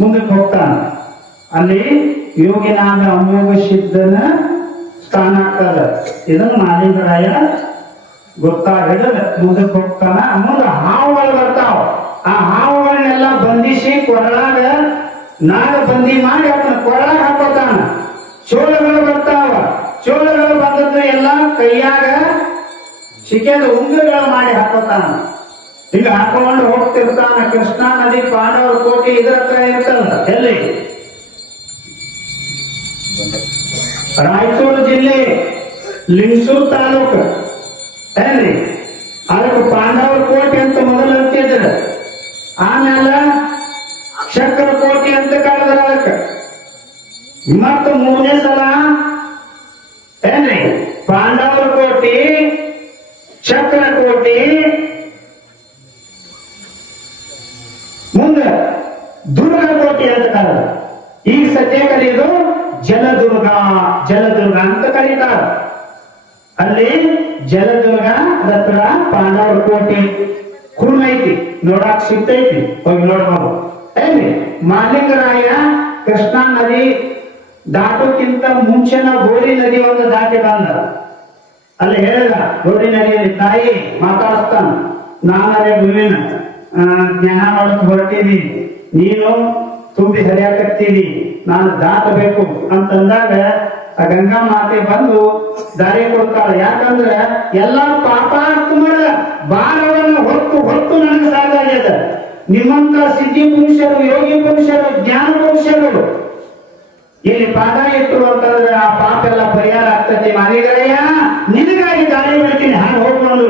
ಮುಂದಕ್ಕೆ ಹೋಗ್ತಾನ. ಅಲ್ಲಿ ಯೋಗಿನಾಗ ಅಮೋಘ ಸಿದ್ಧನ ಸ್ಥಾನ ಆಗ್ತದ. ಇದನ್ನು ಮಾಲಿಂಗರಾಯ ಗೊತ್ತಾಗಿಲ್ಲ. ಮುಂದಕ್ಕೆ ಹೋಗ್ತಾನ. ಮುಂದೆ ಹಾವುಗಳು ಬರ್ತಾವ. ಆ ಹಾವುಗಳನ್ನೆಲ್ಲ ಬಂಧಿಸಿ ಕೊರಳಾಗ ನಾಗ ಬಂದಿ ಮಾಡಿ ಅದನ್ನ ಕೊರಳಾಗ ಹಾಕೋತಾನ. ಚೋಳಗಳು ಬರ್ತಾವ. ಚೋಳಗಳು ಬಂದದ್ದು ಎಲ್ಲ ಕೈಯಾಗ ಶಿಕೆದ ಉಂಗುರಗಳು ಮಾಡಿ ಹಾಕೋತಾನ. ಈಗ ಹಾಕೊಂಡು ಹೋಗ್ತಿರ್ತಾನ. ಕೃಷ್ಣಾ ನದಿ ಪಾಂಡವರ ಕೋಟೆ ಇದ್ರ ಹತ್ರ ಇರ್ತಲ್ಲ. ಎಲ್ಲಿ? ರಾಯಚೂರು ಜಿಲ್ಲೆ ಲಿಂಗಸೂರು ತಾಲೂಕು. ಏನ್ರಿ? ಅದಕ್ಕೆ ಪಾಂಡವರ ಕೋಟೆ ಅಂತ ಮೊದಲು ಅಂತಿದ್ರು. ಆಮೇಲೆ ಶಂಕರ ಕೋಟೆ ಅಂತ ಕಳೆದ್ರ ಅದಕ್ಕೆ. ಮತ್ತ ಮೂರನೇ ಸಲ ಏನ್ರಿ? ಪಾಂಡವರ ಕೋಟೆ, ಶಂಕರ ಕೋಟೆ, ಮುಂದೆ ದುರ್ಗ ಕೋಟೆ ಅಂತ ಕರೆದ. ಈಗ ಸದ್ಯ ಕರೆಯೋದು ಜಲದುರ್ಗ ಅಂತ ಕರೀತಾರ. ಅಲ್ಲಿ ಜಲದುರ್ಗ ಹತ್ರ ಪಾಂಡವರ ಕೋಟೆ ಕುರುಮ ಐತಿ, ನೋಡಾಕ್ ಸಿಗ್ತೈತಿ, ಹೋಗಿ ನೋಡ್ಬೋದು. ಏನ್ರಿ? ಮಾಲಿಂಗರಾಯ ಕೃಷ್ಣಾ ನದಿ ದಾಟೋಕ್ಕಿಂತ ಮುಂಚೆನ ಗೋರಿ ನದಿ ಒಂದು ದಾಟಿ ಬಂದ. ಅಲ್ಲಿ ಹೇಳಿದ, ಗೋರಿ ನದಿಯಲ್ಲಿ ತಾಯಿ ಮಾತಾಡಿಸ್ತಾನ, ನಾನರೇ ಗುರುವಿನ ಜ್ಞಾನ ಮಾಡಕ್ ಹೊರಟೀನಿ, ನೀನು ತುಂಬಿ ಹರಿಯಾಕತ್ತೀನಿ, ನಾನು ದಾಟಬೇಕು ಅಂತಂದಾಗ ಆ ಗಂಗಾ ಮಾತೆ ಬಂದು ದಾರಿ ಕೊಡ್ತಾಳೆ. ಯಾಕಂದ್ರ ಎಲ್ಲಾ ಪಾಪಾತ್ಮರ ಭಾರವನ್ನು ಹೊತ್ತು ಹೊತ್ತು ನನಗೆ ಸಾಕಾಗ್ಯದ. ನಿಮ್ಮಂತ ಸಿದ್ಧಿ ಪುರುಷರು, ಯೋಗಿ ಪುರುಷರು, ಜ್ಞಾನ ಪುರುಷರು ಇಲ್ಲಿ ಪಾದ ಇಟ್ಟು ಅಂತಂದ್ರೆ ಆ ಪಾಪ ಎಲ್ಲ ಪರಿಹಾರ ಆಗ್ತದೆ. ಮಾಲಿಂಗರಾಯ ನಿನಗಾಗಿ ದಾರಿ ಬಿಡ್ತೀನಿ, ಹಾಗೆ ಹೋಗ್ಬಂದು.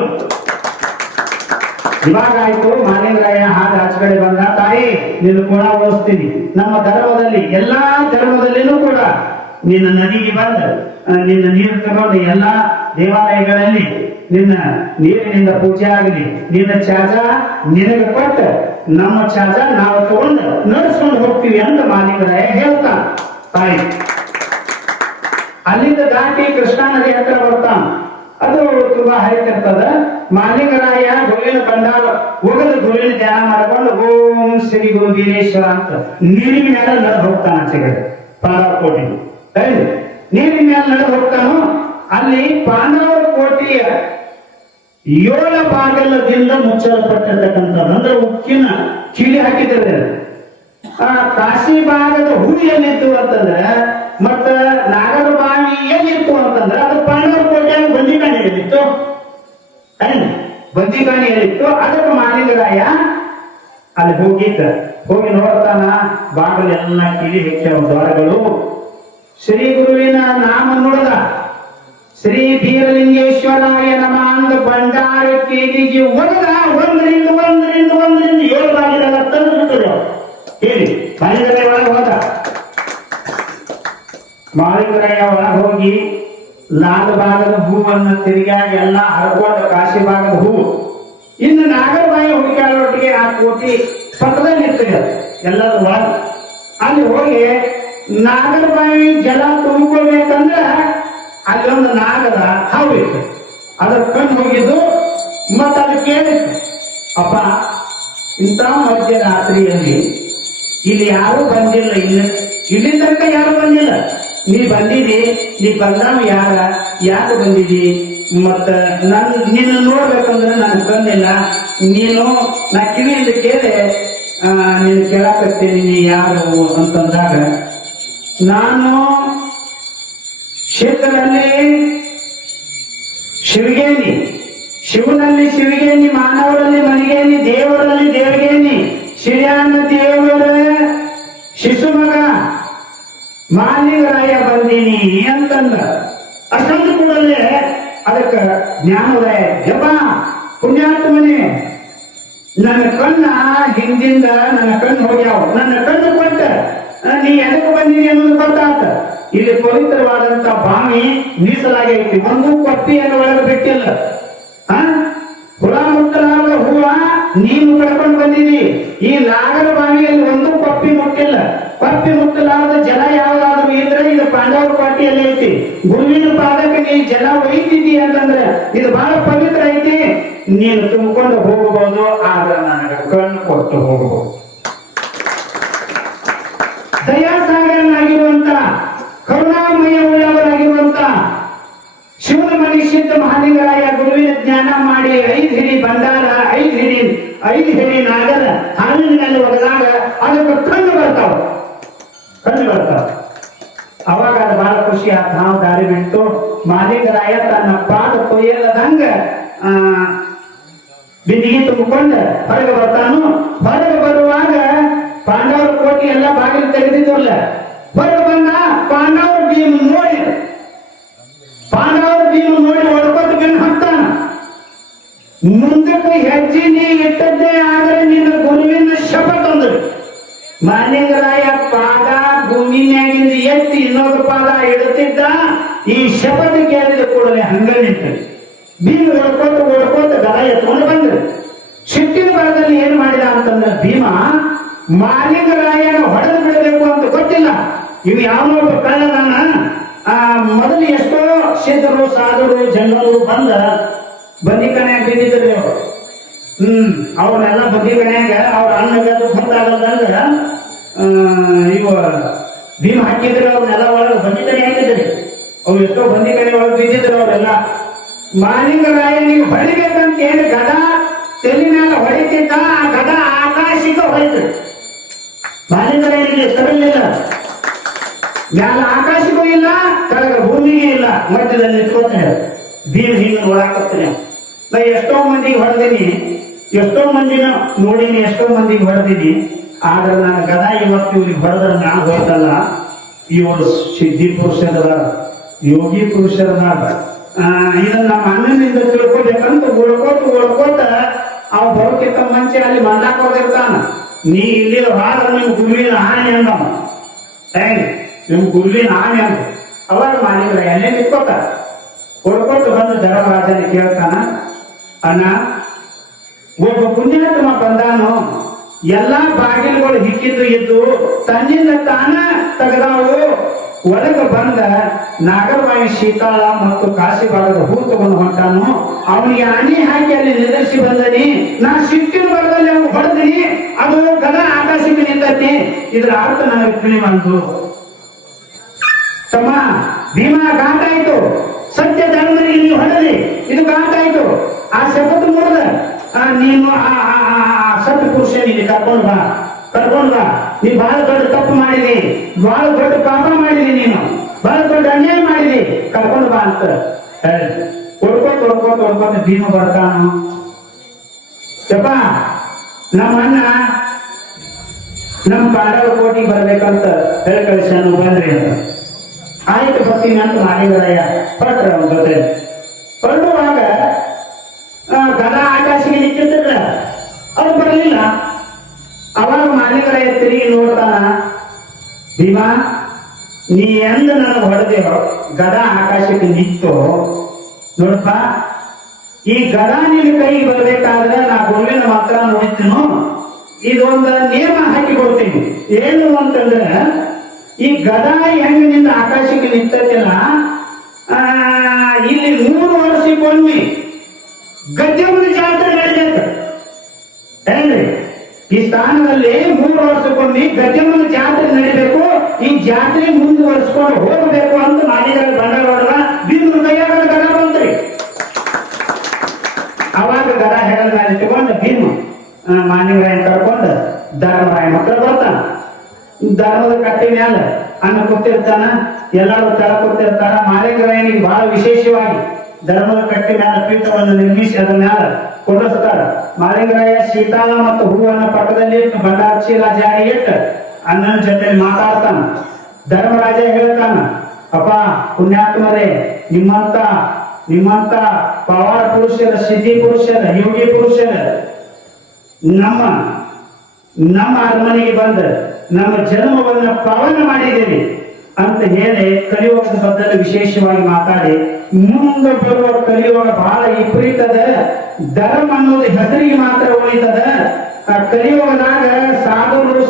ಇವಾಗ ಆಯ್ತು, ಮಾಲಿಂಗರಾಯ ಹಾಗೆ ಆಚೆ ಕಡೆ ಬಂದ. ತಾಯಿ ನಿನ್ನ ಗುಣ ಓದಿಸ್ತೀನಿ. ನಮ್ಮ ಧರ್ಮದಲ್ಲಿ ಎಲ್ಲಾ ಧರ್ಮದಲ್ಲಿನೂ ಕೂಡ ನಿನ್ನ ನದಿಗೆ ಬಂದ ನಿನ್ನ ನೀರು ತಗೊಂಡು ಎಲ್ಲಾ ದೇವಾಲಯಗಳಲ್ಲಿ ನಿನ್ನ ನೀರಿನಿಂದ ಪೂಜೆ ಆಗಲಿ. ನಿನ್ನ ಚಾಜ ನಿನಗೆ ಕೊಟ್ಟ ನಮ್ಮ ಚಾಜ ನಾವು ತಗೊಂಡು ನಡೆಸ್ಕೊಂಡು ಹೋಗ್ತೀವಿ ಅಂತ ಮಾಲಿಂಗರಾಯ ಹೇಳ್ತಾನ. ತಾಯಿ ಅಲ್ಲಿಂದ ದಾಟಿ ಕೃಷ್ಣಾ ನದಿ ಹತ್ರ ಬರ್ತಾನ. ಅದು ತುಂಬಾ ಹರಿತಿರ್ತದ. ಮಾಲಿಂಗರಾಯ ಗುರುವಿನ ಬಂದಾಗ ಹೋಗದ ಗುರುವಿನ ಧ್ಯಾನ ಮಾಡ್ಕೊಂಡು ಓಂ ಶ್ರೀ ಗುರು ವೀರೇಶ್ವರ ಅಂತ ನೀರಿನ ಮೇಲೆ ನಡೆದು ಹೋಗ್ತಾನ. ಆಚೆಗಡೆ ಪಾಂಡವಕೋಟೆ ನೀರಿನ ಮೇಲೆ ನಡೆದು ಹೋಗ್ತಾನೋ. ಅಲ್ಲಿ ಪಾಂಡವರ ಕೋಟೆಯ 7 ಬಾಗಲದಿಂದ ಮುಚ್ಚಲ್ಪಟ್ಟಿರ್ತಕ್ಕಂಥದ್ದು, ಅಂದ್ರೆ ಉಕ್ಕಿನ ಕಿಡಿ ಹಾಕಿದ್ದಾರೆ. ಆ ಕಾಶಿ ಭಾಗದ ಹೂವು ಎಲ್ಲಿತ್ತು ಅಂತಂದ್ರೆ, ಮತ್ತ ನಾಗರ ಬಾವಿ ಎಲ್ಲಿತ್ತು ಅಂತಂದ್ರೆ, ಅದು ಪಾಂಡವರ ಕೋಟೆಯ ಬಂದಿಕಾಣಿ ಎಲ್ಲಿತ್ತು, ಬಂದಿಕಾಣಿ ಎಲ್ಲಿತ್ತು. ಅದಕ್ಕೆ ಮಾಲಿಂಗರಾಯ ಅಲ್ಲಿ ಹೋಗಿ ನೋಡ್ತಾನ. ಬಾಗಿಲೆಲ್ಲ ಕಿಡಿ ಹೆಚ್ಚವ ದ್ವಾರಗಳು. ಶ್ರೀ ಗುರುವಿನ ನಾಮ ನೋಡದ. ಶ್ರೀ ಬೀರಲಿಂಗೇಶ್ವರಾಯ ನಮ ಅಂದ ಭಂಡಾರ ಕೇಳಿಗೆ ಒಳಗ ಒಂದರಿಂದ 7 ಬಾಗಿಲೆಲ್ಲ ತಂದು ಬಿಡ್ತದೆ. ಹೇಳಿ ಮಾಲಿಂಗರಾಯ ಒಳಗೆ ಹೋದ. ಮಾಲಿಂಗರಾಯ ಒಳಗೆ ಹೋಗಿ 4 ಭಾಗದ ಹೂವನ್ನು ತಿರುಗಿಯಾಗಿ ಎಲ್ಲ ಹರ್ಕೊಂಡು ಕಾಶಿ ಭಾಗದ ಹೂವು. ಇನ್ನು ನಾಗರಬಾಯಿ ಹುಡುಕಾಡೊಟ್ಟಿಗೆ ಆ ಕೋಟಿ ಪಕ್ಕದಲ್ಲಿ ಇರ್ತದೆ ಎಲ್ಲದ ಒಳಗೆ. ಅಲ್ಲಿ ಹೋಗಿ ನಾಗರಬಾಯಿ ಜಲ ತುಂಬಿಕೊಳ್ಬೇಕಂದ್ರೆ ಅಲ್ಲೊಂದು ನಾಗದ ಹಾವು ಇತ್ತು. ಅದ್ರ ಕಣ್ಣು ಹೋಗಿದ್ದು. ಮತ್ತೆ ಅದು ಕೇಳಿತ್ತು, ಅಪ್ಪ ಇಂಥ ಮಧ್ಯರಾತ್ರಿಯಲ್ಲಿ ಇಲ್ಲಿ ಯಾರು ಬಂದಿಲ್ಲ, ಇಲ್ಲಿ ತನಕ ಯಾರು ಬಂದಿಲ್ಲ. ನೀ ಬಂದಿದಿ, ನೀ ಬಂದಾವ ಯಾರು ಬಂದಿದಿ, ಮತ್ತ ನಿನ್ನ ನೋಡ್ಬೇಕಂದ್ರೆ ನನ್ ಬಂದಿಲ್ಲ. ನೀನು ನಾ ಕಿವಿಯಿಂದ ಕೇಳಿ ನೀನು ಕೇಳಾಕತ್ತೀನಿ, ನೀ ಯಾರು ಅಂತಂದಾಗ ನಾನು ಕ್ಷೇತ್ರದಲ್ಲಿ ಶಿವಗೇನಿ, ಶಿವನಲ್ಲಿ ಶಿವಗೇನಿ, ಮಾನವರಲ್ಲಿ ಮನಿಗೇನಿ, ದೇವರಲ್ಲಿ ದೇವಗೇನಿ, ಶಿರ್ಯಾನ ದೇವರ ಶಿಶು ಮಗ ಮಾಲಿಂಗರಾಯ ಬಂದೀನಿ ಅಂತಂದ. ಅಷ್ಟೊಂದು ಕೂಡಲೇ ಅದಕ್ಕೆ ಜ್ಞಾನೋದಯ. ಯಪ್ಪ ಪುಣ್ಯಾತ್ಮನೇ, ನನ್ನ ಕಣ್ಣ ಹಿಂದಿಂದ ನನ್ನ ಕಣ್ಣು ಹೋಗ್ಯಾವ. ನನ್ನ ಕಣ್ಣು ಕೊಟ್ಟ ನೀ ಎದಕ್ಕೆ ಬಂದೀನಿ ಅನ್ನೋದು ಗೊತ್ತಾತ. ಇಲ್ಲಿ ಪವಿತ್ರವಾದಂತ ಬಾವಿ ಮೀಸಲಾಗೈತಿ, ಒಂದು ಕೊಪ್ಪಿಯನ್ನು ಒಳಗೆ ಬಿಟ್ಟಿಲ್ಲ. ಹುಳ ಮುಟ್ಟಲಾರದ ಹೂವ ನೀನು ಕಳ್ಕೊಂಡು ಬಂದಿದಿ. ಈ ನಾಗರ ಬಾವಿಯಲ್ಲಿ ಒಂದು ಕೊಪ್ಪಿ ಮುಟ್ಟಿಲ್ಲ. ಕೊಪ್ಪಿ ಮುಟ್ಟಲಾರದ ಜಲ ಯಾವ್ದಾದ್ರು ಇದ್ರೆ ಇದು ಪಾಂಡವರ ಕೋಟೆಯಲ್ಲಿ ಐತಿ. ಗುರುವಿನ ಪಾದಕ್ಕೆ ನೀ ಜಲ ಒಯ್ತಿದ್ದಿ ಅಂತಂದ್ರೆ ಇದು ಬಹಳ ಪವಿತ್ರ ಐತಿ, ನೀನು ತುಂಬಿಕೊಂಡು ಹೋಗಬಹುದು. ಆದ್ರೆ ನನಗೆ ಕಣ್ಣು ಕೊಟ್ಟು ಹೋಗಬಹುದು. ದಯಾಸಾಗರನಾಗಿರುವಂತ, ಕರುಣಾಮಯ ಉಳ್ಳವರಾಗಿರುವಂತ ಶಿವನ ಮನುಷ್ಯದ ಮಾಲಿಂಗರಾಯ ಗುರುವಿನ ಜ್ಞಾನ ಮಾಡಿ 5 ಹಿಡಿ ಬಂಡಾರ, 5 ಹಿಡಿ ನಾಗರ ಹಾಲಿನಲ್ಲಿ ಒಡೆದಾಗ ಅದಕ್ಕೆ ಕಣ್ಣು ಬರ್ತಾವ. ಅವಾಗ ಅದು ಬಹಳ ಖುಷಿ ಆತ. ನಾವು ದಾರಿ ಬಿಟ್ಟು ಮಾಲಿಂಗರಾಯ ತನ್ನ ಪಾದ ಕೊಯ್ಯಲ್ಲದಂಗ ಬಿಂದಿಗೆ ತುಂಬಿಕೊಂಡು ಹೊರಗೆ ಬರ್ತಾನು. ಹೊರಗೆ ಬರುವಾಗ ಪಾಂಡವರ ಕೋಟೆ ಎಲ್ಲ ಬಾಗಿಲು ತೆಗೆದಿದ್ದಲ್ಲ. ಹೊರಗೆ ಬಂದ ಪಾಂಡವರ ಭೀಮ ನೋಡಿ ಹೊಡ್ಕೊತ ಬೆನ್ನು ಹಾಕ್ತಾನ. ಮುಂದಕ್ಕೆ ಹೆಜ್ಜೆ ನೀ ಇಟ್ಟದ್ದೇ ಆದರೆ ನಿನ್ನ ಗುರುವಿನ ಶಪಥ ಅಂದ್ರು. ಮಾಲಿಂಗರಾಯ ಪಾದ ಭೂಮಿನ್ಯಾಗಿಂದ ಎತ್ತಿ ಇನ್ನೊಂದು ಪಾದ ಇಡುತ್ತಿದ್ದ. ಈ ಶಪಥ ಕೇಳಿದ ಕೂಡಲೇ ಹಂಗ ನಿಂತು ಭೀಮ ಓಡ್ಕೋತ ಗದ ಎತ್ಕೊಂಡು ಬಂದ್ರು. ಸಿಟ್ಟಿನ ಬರದಲ್ಲಿ ಏನ್ ಮಾಡಿದ ಅಂತಂದ್ರೆ, ಭೀಮ ಮಾಲಿಂಗರಾಯನ ಹೊಡೆದು ಬಿಡಬೇಕು ಅಂತ ಗೊತ್ತಿಲ್ಲ. ಇವು ಯಾವನೊಬ್ಬ ಕಳ್ಳನ ಮೊದಲು ಎಷ್ಟೋ ಸಿದ್ಧರು, ಸಾಧುರು, ಜನರು ಬಂದ ಬಂದಿಕನ್ಯಾಗ ಬಿದ್ದಿದ್ರು. ಅವ್ರನ್ನೆಲ್ಲ ಬಂದಿಕನ್ಯಾಗ ಅವ್ರ ಅನ್ನಗದು ಬಂದಾಗದಂದ್ರ ಇವ ಭೀಮ ಹಾಕಿದ್ರು. ಅವ್ರನ್ನೆಲ್ಲ ಒಳಗೆ ಬಂದಿಕನೆ ಹಾಕಿದ್ರಿ. ಅವು ಎಷ್ಟೋ ಬಂದಿಕನೆ ಒಳಗೆ ಬಿದ್ದಿದ್ರು ಅವರೆಲ್ಲ. ಮಾಲಿಂಗರಾಯ ನೀವು ಹೊಡಿಬೇಕಂತ ಹೇಳಿ ಗದ ತೆಲಿ ಮೇಲೆ ಹೊಡಿತಿದ್ದ. ಆ ಗದ ಆಕಾಶಕ್ಕೆ ಹೊಡಿತು. ಮಾಲಿಂಗರಾಯನಿಗೆ ತರಲಿಲ್ಲ. ಮ್ಯಾಲ ಆಕಾಶಕ್ಕೂ ಇಲ್ಲ, ಕೆಳಗ ಭೂಮಿಗೆ ಇಲ್ಲ, ಮಧ್ಯದಲ್ಲಿ ನಿಂತ್ಕೋತಾನೆ ಭೀಮ್ ಹಿಂಗ ನೋಡಾಕತ್ತಾನೆ. ನಾ ಎಷ್ಟೋ ಮಂದಿಗೆ ಹೊಡೆದೀನಿ, ಎಷ್ಟೋ ಮಂದಿನ ನೋಡಿನಿ, ಎಷ್ಟೋ ಮಂದಿಗೆ ಹೊಡೆದೀನಿ. ಆದ್ರೆ ನಾನು ಗದಾ ಇವತ್ತು ಇವ್ರಿಗೆ ಹೊಡೆದ್ರೆ ನಾನು ಹೋಯ್ತಲ್ಲ, ಇವರು ಸಿದ್ಧಿ ಪುರುಷರ, ಯೋಗಿ ಪುರುಷರ. ಇದನ್ನ ನಮ್ಮ ಅಣ್ಣನಿಂದ ತಿಳ್ಕೊಬೇಕಂತ ಓಡ್ಕೋತ ಅವ್ ಬರೋಕ್ಕಿಂತ ಮುಂಚೆ ಅಲ್ಲಿ ಮಂದಾಕ್ ಹೋಗಿರ್ತಾನ. ನೀ ಇಲ್ಲಿ ಹಾದ್ರ ನಿಮ್ ಗುರುವಿನ ಹಾನಿ ಅಂದ, ನಿಮ್ ಗುರುವಿನ ಹಾನಿ ಅಂದ. ಅವಾಗ ಮಾಡಿದ್ರ ಎಲ್ಲೇ ನಿಂತ್ಕೋತ ಹೊಡ್ಕೊಟ್ಟು ಬಂದು ಧರ್ಮರಾಜನ ಕೇಳ್ತಾನ, ಅಣ್ಣ ಒಬ್ಬ ಪುಣ್ಯಾತ್ಮ ಬಂದಾನು, ಎಲ್ಲಾ ಬಾಗಿಲುಗಳು ಹಿಕ್ಕಿದ್ದು ಇದ್ದು ತನ್ನಿಂದ ತಾನ ತೆಗೆದಾವು. ಒಳಗ ಬಂದ ನಾಗರಬಾಯಿ ಶೀತಾಳ ಮತ್ತು ಕಾಶಿ ಭಾಗದ ಹೂ ತಗೊಂಡು ಹೊಂಟಾನು. ಅವನಿಗೆ ಆನೆ ಹಾಕಿ ಅಲ್ಲಿ ನಿಲ್ಲಿಸಿ ಬಂದನಿ. ನಾ ಸಿಟ್ಟಿನ ಬರದಲ್ಲಿ ಅವ್ನು ಹೊಡೆದಿನಿ, ಅದು ಗದ ಆಕಾಶಕ್ಕೆ ನಿಂತತಿ. ಇದ್ರ ಅರ್ಥ ನನಗೆ ತಿಳಿವಂತು. ತಮ್ಮ ಭೀಮಾ ಘಾಟ ಆಯ್ತು, ಸತ್ಯ ಧರ್ಮರಿಗೆ ನೀವು ಹೊಡೆದಿ, ಇದು ಘಾಟ ಆಯ್ತು. ಆ ಶಪಥ ಮುರಿದ ನೀನು ಆ ಸತ್ಯ ಪುರುಷನಿಗೆ ಕರ್ಕೊಂಡು ಬಾ. ನೀ ಬಹಳ ದೊಡ್ಡ ತಪ್ಪು ಮಾಡಿದಿ, ಬಹಳ ದೊಡ್ಡ ಪಾಪ ಮಾಡಿದಿ, ನೀನು ಬಹಳ ದೊಡ್ಡ ಅನ್ಯಾಯ ಮಾಡಿದಿ, ಕರ್ಕೊಂಡು ಬಾ ಅಂತ ಹೇಳಿ ಹೊಡ್ಕೋತ ಭೀಮ ಬರ್ತಾನು. ಯಪ್ಪ ನಮ್ಮ ಅಣ್ಣ ನಮ್ಮ ಪಾಂಡವ ಕೋಟಿಗೆ ಬರ್ಬೇಕಂತ ಹೇಳಿ ಕಳಿಸ್ಯಾನು, ಬಂದ್ರಿ ಅಂತ. ಆಯ್ತು ಬರ್ತೀನಿ ಅಂತ ಮಾಡಿದ್ರಯ್ಯ ಹೊರಟ್ರ ಅವನ ಜೊತೆ. ಹೊರಡುವಾಗ ಗದಾ ಆಕಾಶಿಗೆ ನಿಂತಿರ್ತಿದ್ರ, ಅದು ಬರಲಿಲ್ಲ. ಅವಾಗ ಮಾಲೀಕರಾಯ ತಿರುಗಿ ನೋಡ್ತಾನ, ಭೀಮಾ ನೀ ಎಂದ ನನಗೆ ಹೊಡೆದೇವೋ ಗದಾ ಆಕಾಶಕ್ಕೆ ನಿಂತು ನೋಡಪ್ಪ, ಈ ಗದಾ ನಿನ್ನ ಕೈಗೆ ಬರ್ಬೇಕಾದ್ರೆ ನಾ ಗುರುವಿನ ಮಾತ್ರ ನೋಡ್ತೀನೋ, ಇದೊಂದು ನಿಯಮ ಹಾಕಿ ಕೊಡ್ತೀನಿ. ಏನು ಅಂತಂದ್ರೆ, ಈ ಗದಾ ಹೆಂಗಿನಿಂದ ಆಕಾಶಕ್ಕೆ ನಿಂತಿಲ್ಲ, ಇಲ್ಲಿ 3 ವರ್ಷಕ್ಕೊಮ್ಮೆ ಗದ್ದೆಮುನಿ ಜಾತ್ರೆ ನಡೆಯುತ್ತೆ. ಏನ್ರಿ, ಈ ಸ್ಥಾನದಲ್ಲಿ 3 ವರ್ಷಕ್ಕೊಮ್ಮೆ ಗದ್ದೆಮುನಿ ಜಾತ್ರೆ ನಡಿಬೇಕು. ಈ ಜಾತ್ರೆ ಮುಂದುವರಿಸ್ಕೊಂಡು ಹೋಗಬೇಕು ಅಂತ ಮಾಡಿದ್ರೆ ಬಂಡವಾಳ ಬಿಂದು ಕೈಯಾಗ ಗದ ಬಂತ್ರಿ. ಅವಾಗ ಗದ ಹೆಗಲ ಮೇಲೆ ತಗೊಂಡು ಭೀಮ ಮಾನ್ಯರಾಯನ್ ಕರ್ಕೊಂಡು ಧರ್ಮರಾಯನ ಹತ್ರ ಬರ್ತಾನ. ಧರ್ಮದ ಕಟ್ಟಿ ಮ್ಯಾಲ ಅನ್ನ ಕೂತಿರ್ತಾನ, ಎಲ್ಲರೂ ತಳ ಕೂತಿರ್ತಾರ. ಮಾಲಿಂಗರಾಯನಿಗೆ ಬಹಳ ವಿಶೇಷವಾಗಿ ಧರ್ಮದ ಕಟ್ಟಿ ಮ್ಯಾಲ ಪೀಠವನ್ನು ನಿರ್ಮಿಸಿ ಅದರ ಮ್ಯಾಲ ಕೊಡಿಸ್ತಾರ. ಮಾಲಿಂಗರಾಯ ಶೀತಾಳ ಮತ್ತು ಹೂವನ್ನ ಪಕ್ಕದಲ್ಲಿ ಇಟ್ಟು ಭಂಡಾರ ಚೀಲ ಜಾರಿ ಇಟ್ಟು ಅಣ್ಣನ ಜೊತೆ ಮಾತಾಡ್ತಾನ. ಧರ್ಮರಾಜ ಹೇಳ್ತಾನ, ಅಪ್ಪ ಪುಣ್ಯಾತ್ಮರೇ, ನಿಮ್ಮಂತ ಪವಾಡ ಪುರುಷರ, ಸಿದ್ಧಿ ಪುರುಷರ, ಯೋಗಿ ಪುರುಷರ ನಮ್ಮ ಅರಮನೆಗೆ ಬಂದ ನಮ್ಮ ಜನ್ಮವನ್ನ ಪಾವನ ಮಾಡಿದ್ದೇನೆ ಅಂತ ಹೇಳಿ ಕಲಿಯುಗದ ಬದಲು ವಿಶೇಷವಾಗಿ ಮಾತಾಡಿ, ಮುಂದೆ ಬರುವ ಕಲಿಯುಗ ಬಹಳ ವಿಪರೀತದ. ಧರ್ಮ ಅನ್ನೋದು ಹೆಸರಿಗೆ ಮಾತ್ರ ಉಳಿತದ. ಆ ಕಲಿಯುಗದಾಗ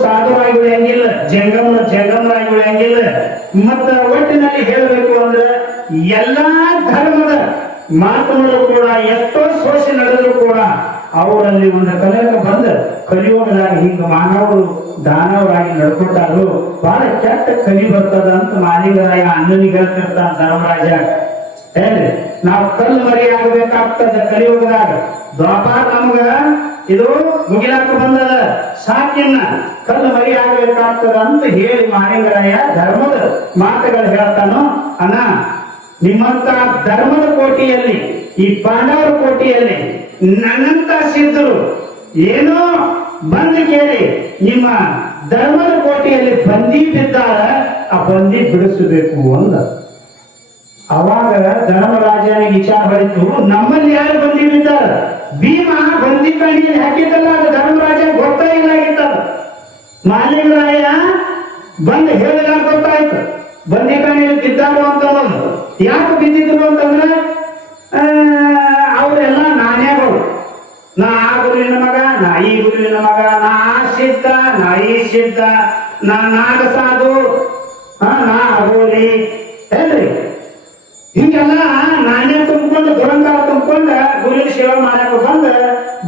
ಸಾಧುರಾಗಿ ಉಳಿಯಂಗಿಲ್ಲ, ಜಂಗಮರಾಗಿ ಉಳಿಯಂಗಿಲ್ಲ. ಮತ್ತ ಒಟ್ಟಿನಲ್ಲಿ ಹೇಳಬೇಕು ಅಂದ್ರೆ ಎಲ್ಲಾ ಧರ್ಮದ ಮಾತುಗಳು ಕೂಡ ಎಷ್ಟೋ ಸೋಸಿ ನಡೆದ್ರು ಕೂಡ ಅವರಲ್ಲಿ ಒಂದು ಕಲಿಯುಗ ಬಂದ ಕಲಿಯುಗದಾಗ ಹಿಂಗ ಮಾನವರು ದಾನವರಾಗಿ ನಡ್ಕೊಟ್ಟಾರು. ಬಹಳ ಕೆಟ್ಟ ಕಲಿ ಬರ್ತದ ಅಂತ ಮಾಲಿಂಗರಾಯ ಅಣ್ಣನಿಗೆ ಹೇಳ್ತಿರ್ತಾನ ಧರ್ಮರಾಜ. ಹೇಳ್ರಿ, ನಾವು ಕಲ್ಲು ಮರಿ ಆಗಬೇಕಾಗ್ತದ ಕಲಿಯುಗದಾಗ. ದ್ವಾಪಾರ ನಮ್ಗ ಇದು ಮುಗಿಲಾಕ ಬಂದದ, ಸಾಕಿನ್ನ ಕಲ್ಲು ಮರಿ ಆಗಬೇಕಾಗ್ತದ ಅಂತ ಹೇಳಿ ಮಾಲಿಂಗರಾಯ ಧರ್ಮದ ಮಾತುಗಳು ಹೇಳ್ತಾನು. ಅಣ್ಣ, ನಿಮ್ಮಂತ ಧರ್ಮದ ಕೋಟಿಯಲ್ಲಿ, ಈ ಪಾಂಡವರ ಕೋಟಿಯಲ್ಲಿ ನನ್ನಂತ ಸಿದ್ಧರು ಏನೋ ಬಂದು ಕೇಳಿ ನಿಮ್ಮ ಧರ್ಮದ ಕೋಟೆಯಲ್ಲಿ ಬಂದಿ ಬಿದ್ದಾರ, ಆ ಬಂದಿ ಬಿಡಿಸಬೇಕು ಅಂದ. ಅವಾಗ ಧರ್ಮರಾಜನಿಗೆ ವಿಚಾರ ಹೊಳಿತು, ನಮ್ಮಲ್ಲಿ ಯಾರು ಬಂದಿ ಬಿದ್ದಾರ? ಭೀಮ ಬಂದಿ ಕಾಣಿಯಲ್ಲಿ ಹಾಕಿದ್ದಲ್ಲ, ಅದು ಧರ್ಮರಾಜ ಗೊತ್ತಾಗಿಲ್ಲ ಆಗಿತ್ತದ. ಮಾಲಿಂಗರಾಯ ಬಂದು ಹೇಳಿಲ್ಲ, ಗೊತ್ತಾಯ್ತು ಬಂದಿ ಕಾಣಿಯಲ್ಲಿ ಬಿದ್ದಾರು ಅಂತ. ಯಾಕೆ ಬಿದ್ದಿದ್ರು ಅಂತಂದ್ರೆ ಅವರೆಲ್ಲ ನಾಣ್ಯಗಳು. ನಾ ಆ ಗುರುವಿನ ಮಗ, ನಾ ಈ ಗುರುವಿನ ಮಗ, ನಾ ಆ ಸಿದ್ಧ, ನಾ ಈ ಸಿದ್ಧ, ನಾ ನಾಗ ಸಾಧು, ನಾ ಅಗೋಲಿ, ಹೇಳ್ರಿ ಹಿಂಗೆಲ್ಲ ನಾಣ್ಯ ತುಂಬಿಕೊಂಡು ದುರಂಕಾರ ತುಂಬಿಕೊಂಡ ಗುರುವಿನ ಸೇವೆ ಮಾಡಕ ಬಂದ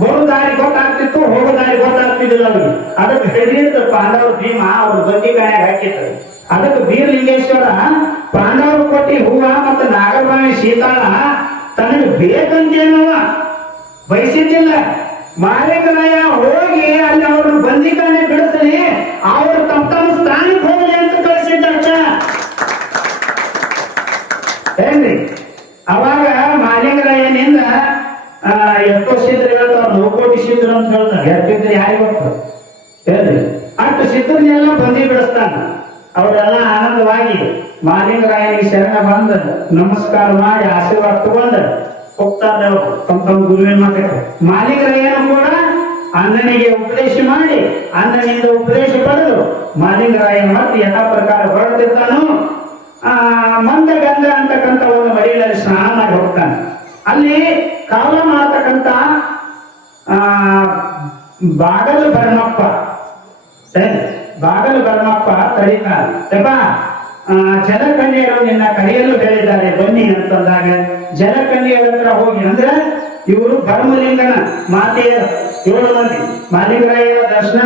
ಬರೋ ದಾರಿ ಗೊತ್ತಾಗ್ತಿತ್ತು, ಹೋಗೋ ದಾರಿ ಗೊತ್ತಾಗ್ತಿದ್ದಿಲ್ಲ ಅವ್ರಿಗೆ. ಅದಕ್ಕೆ ಹೇಳಿದ ಪಾಂಡವರು ಭೀಮ ಅವ್ರ ಬಂದಿ ಕಾಯಾಗ ಹಾಕಿದ್ರು. ಅದಕ್ಕೆ ಬೀರಲಿಂಗೇಶ್ವರ ಪಾಂಡವರು ಕೊಟ್ಟಿ ಹೂವ ಮತ್ತು ನಾಗರಬಾವಿ ಶೀತಾಳ ತನಗೆ ಬೇಕಂತೇನವ ಬಯಸಿದ್ದಿಲ್ಲ. ಮಾಲಿಂಗರಾಯ ಹೋಗಿ ಅಲ್ಲಿ ಅವ್ರನ್ನ ಬಂದಿಕಾನೆ ಬಿಡಿಸಲಿ, ಅವ್ರ ತಮ್ಮ ಸ್ಥಾನಕ್ಕೆ ಹೋಗಲಿ ಅಂತ ಕಳಿಸಿದ್ದ. ಎಷ್ಟೋ ಸಿದ್ಧರು ಹೇಳ್ತಾವ 9 ಕೋಟಿ ಸಿದ್ಧರು ಅಂತ ಹೇಳ್ತಾರೆ. ಯಾಕಿದ್ರೆ ಯಾರಿಗೆ ಗೊತ್ತು ಹೇಳ್ರಿ. ಅಷ್ಟು ಸಿದ್ಧರನ್ನೆಲ್ಲ ಬಂದಿ ಬಿಡಿಸ್ತಾನ. ಅವರೆಲ್ಲ ಆನಂದವಾಗಿ ಮಾಲಿಂಗರಾಯನಿಗೆ ಶರಣ ಬಂದ ನಮಸ್ಕಾರ ಮಾಡಿ ಆಶೀರ್ವಾದ ತಗೊಂಡು ಹೋಗ್ತಾರೆ ಅವರು ತಮ್ಮ ತಮ್ಮ ಗುರುವಿನ ಮಾತಕ್ಕೆ. ಮಾಲಿಂಗರಾಯನು ಕೂಡ ಅಣ್ಣನಿಗೆ ಉಪದೇಶ ಮಾಡಿ ಅಣ್ಣನಿಂದ ಉಪದೇಶ ಪಡೆದು ಮಾಲಿಂಗರಾಯನ ಮತ್ತೆ ಯಥಾ ಪ್ರಕಾರ ಹೊರಡ್ತಿರ್ತಾನು. ಮಂದ ಗಂಧ ಅಂತಕ್ಕಂಥ ಒಂದು ಮಡಿಯಲ್ಲಿ ಸ್ನಾನ ಮಾಡಿ ಹೋಗ್ತಾನೆ. ಅಲ್ಲಿ ಕಾಲ ಮಾಡ್ತಕ್ಕಂಥ ಬಾಗಲು ಭರಮಪ್ಪ ತಡಿತಾನೆ. ಜಲಕನ್ಯೆಯರು ನಿನ್ನ ಕರೆಯಲು ಹೇಳಿದ್ದಾರೆ ಬನ್ನಿ ಅಂತಂದಾಗ ಜಲಕನ್ಯೆಯರ ಹತ್ರ ಹೋಗಿ ಅಂದ್ರೆ ಇವರು ಭರಮಲಿಂಗನ ಮಾತೆಯರು 7 ಮಂದಿ ಮಾಲಿಂಗರಾಯನ ದರ್ಶನ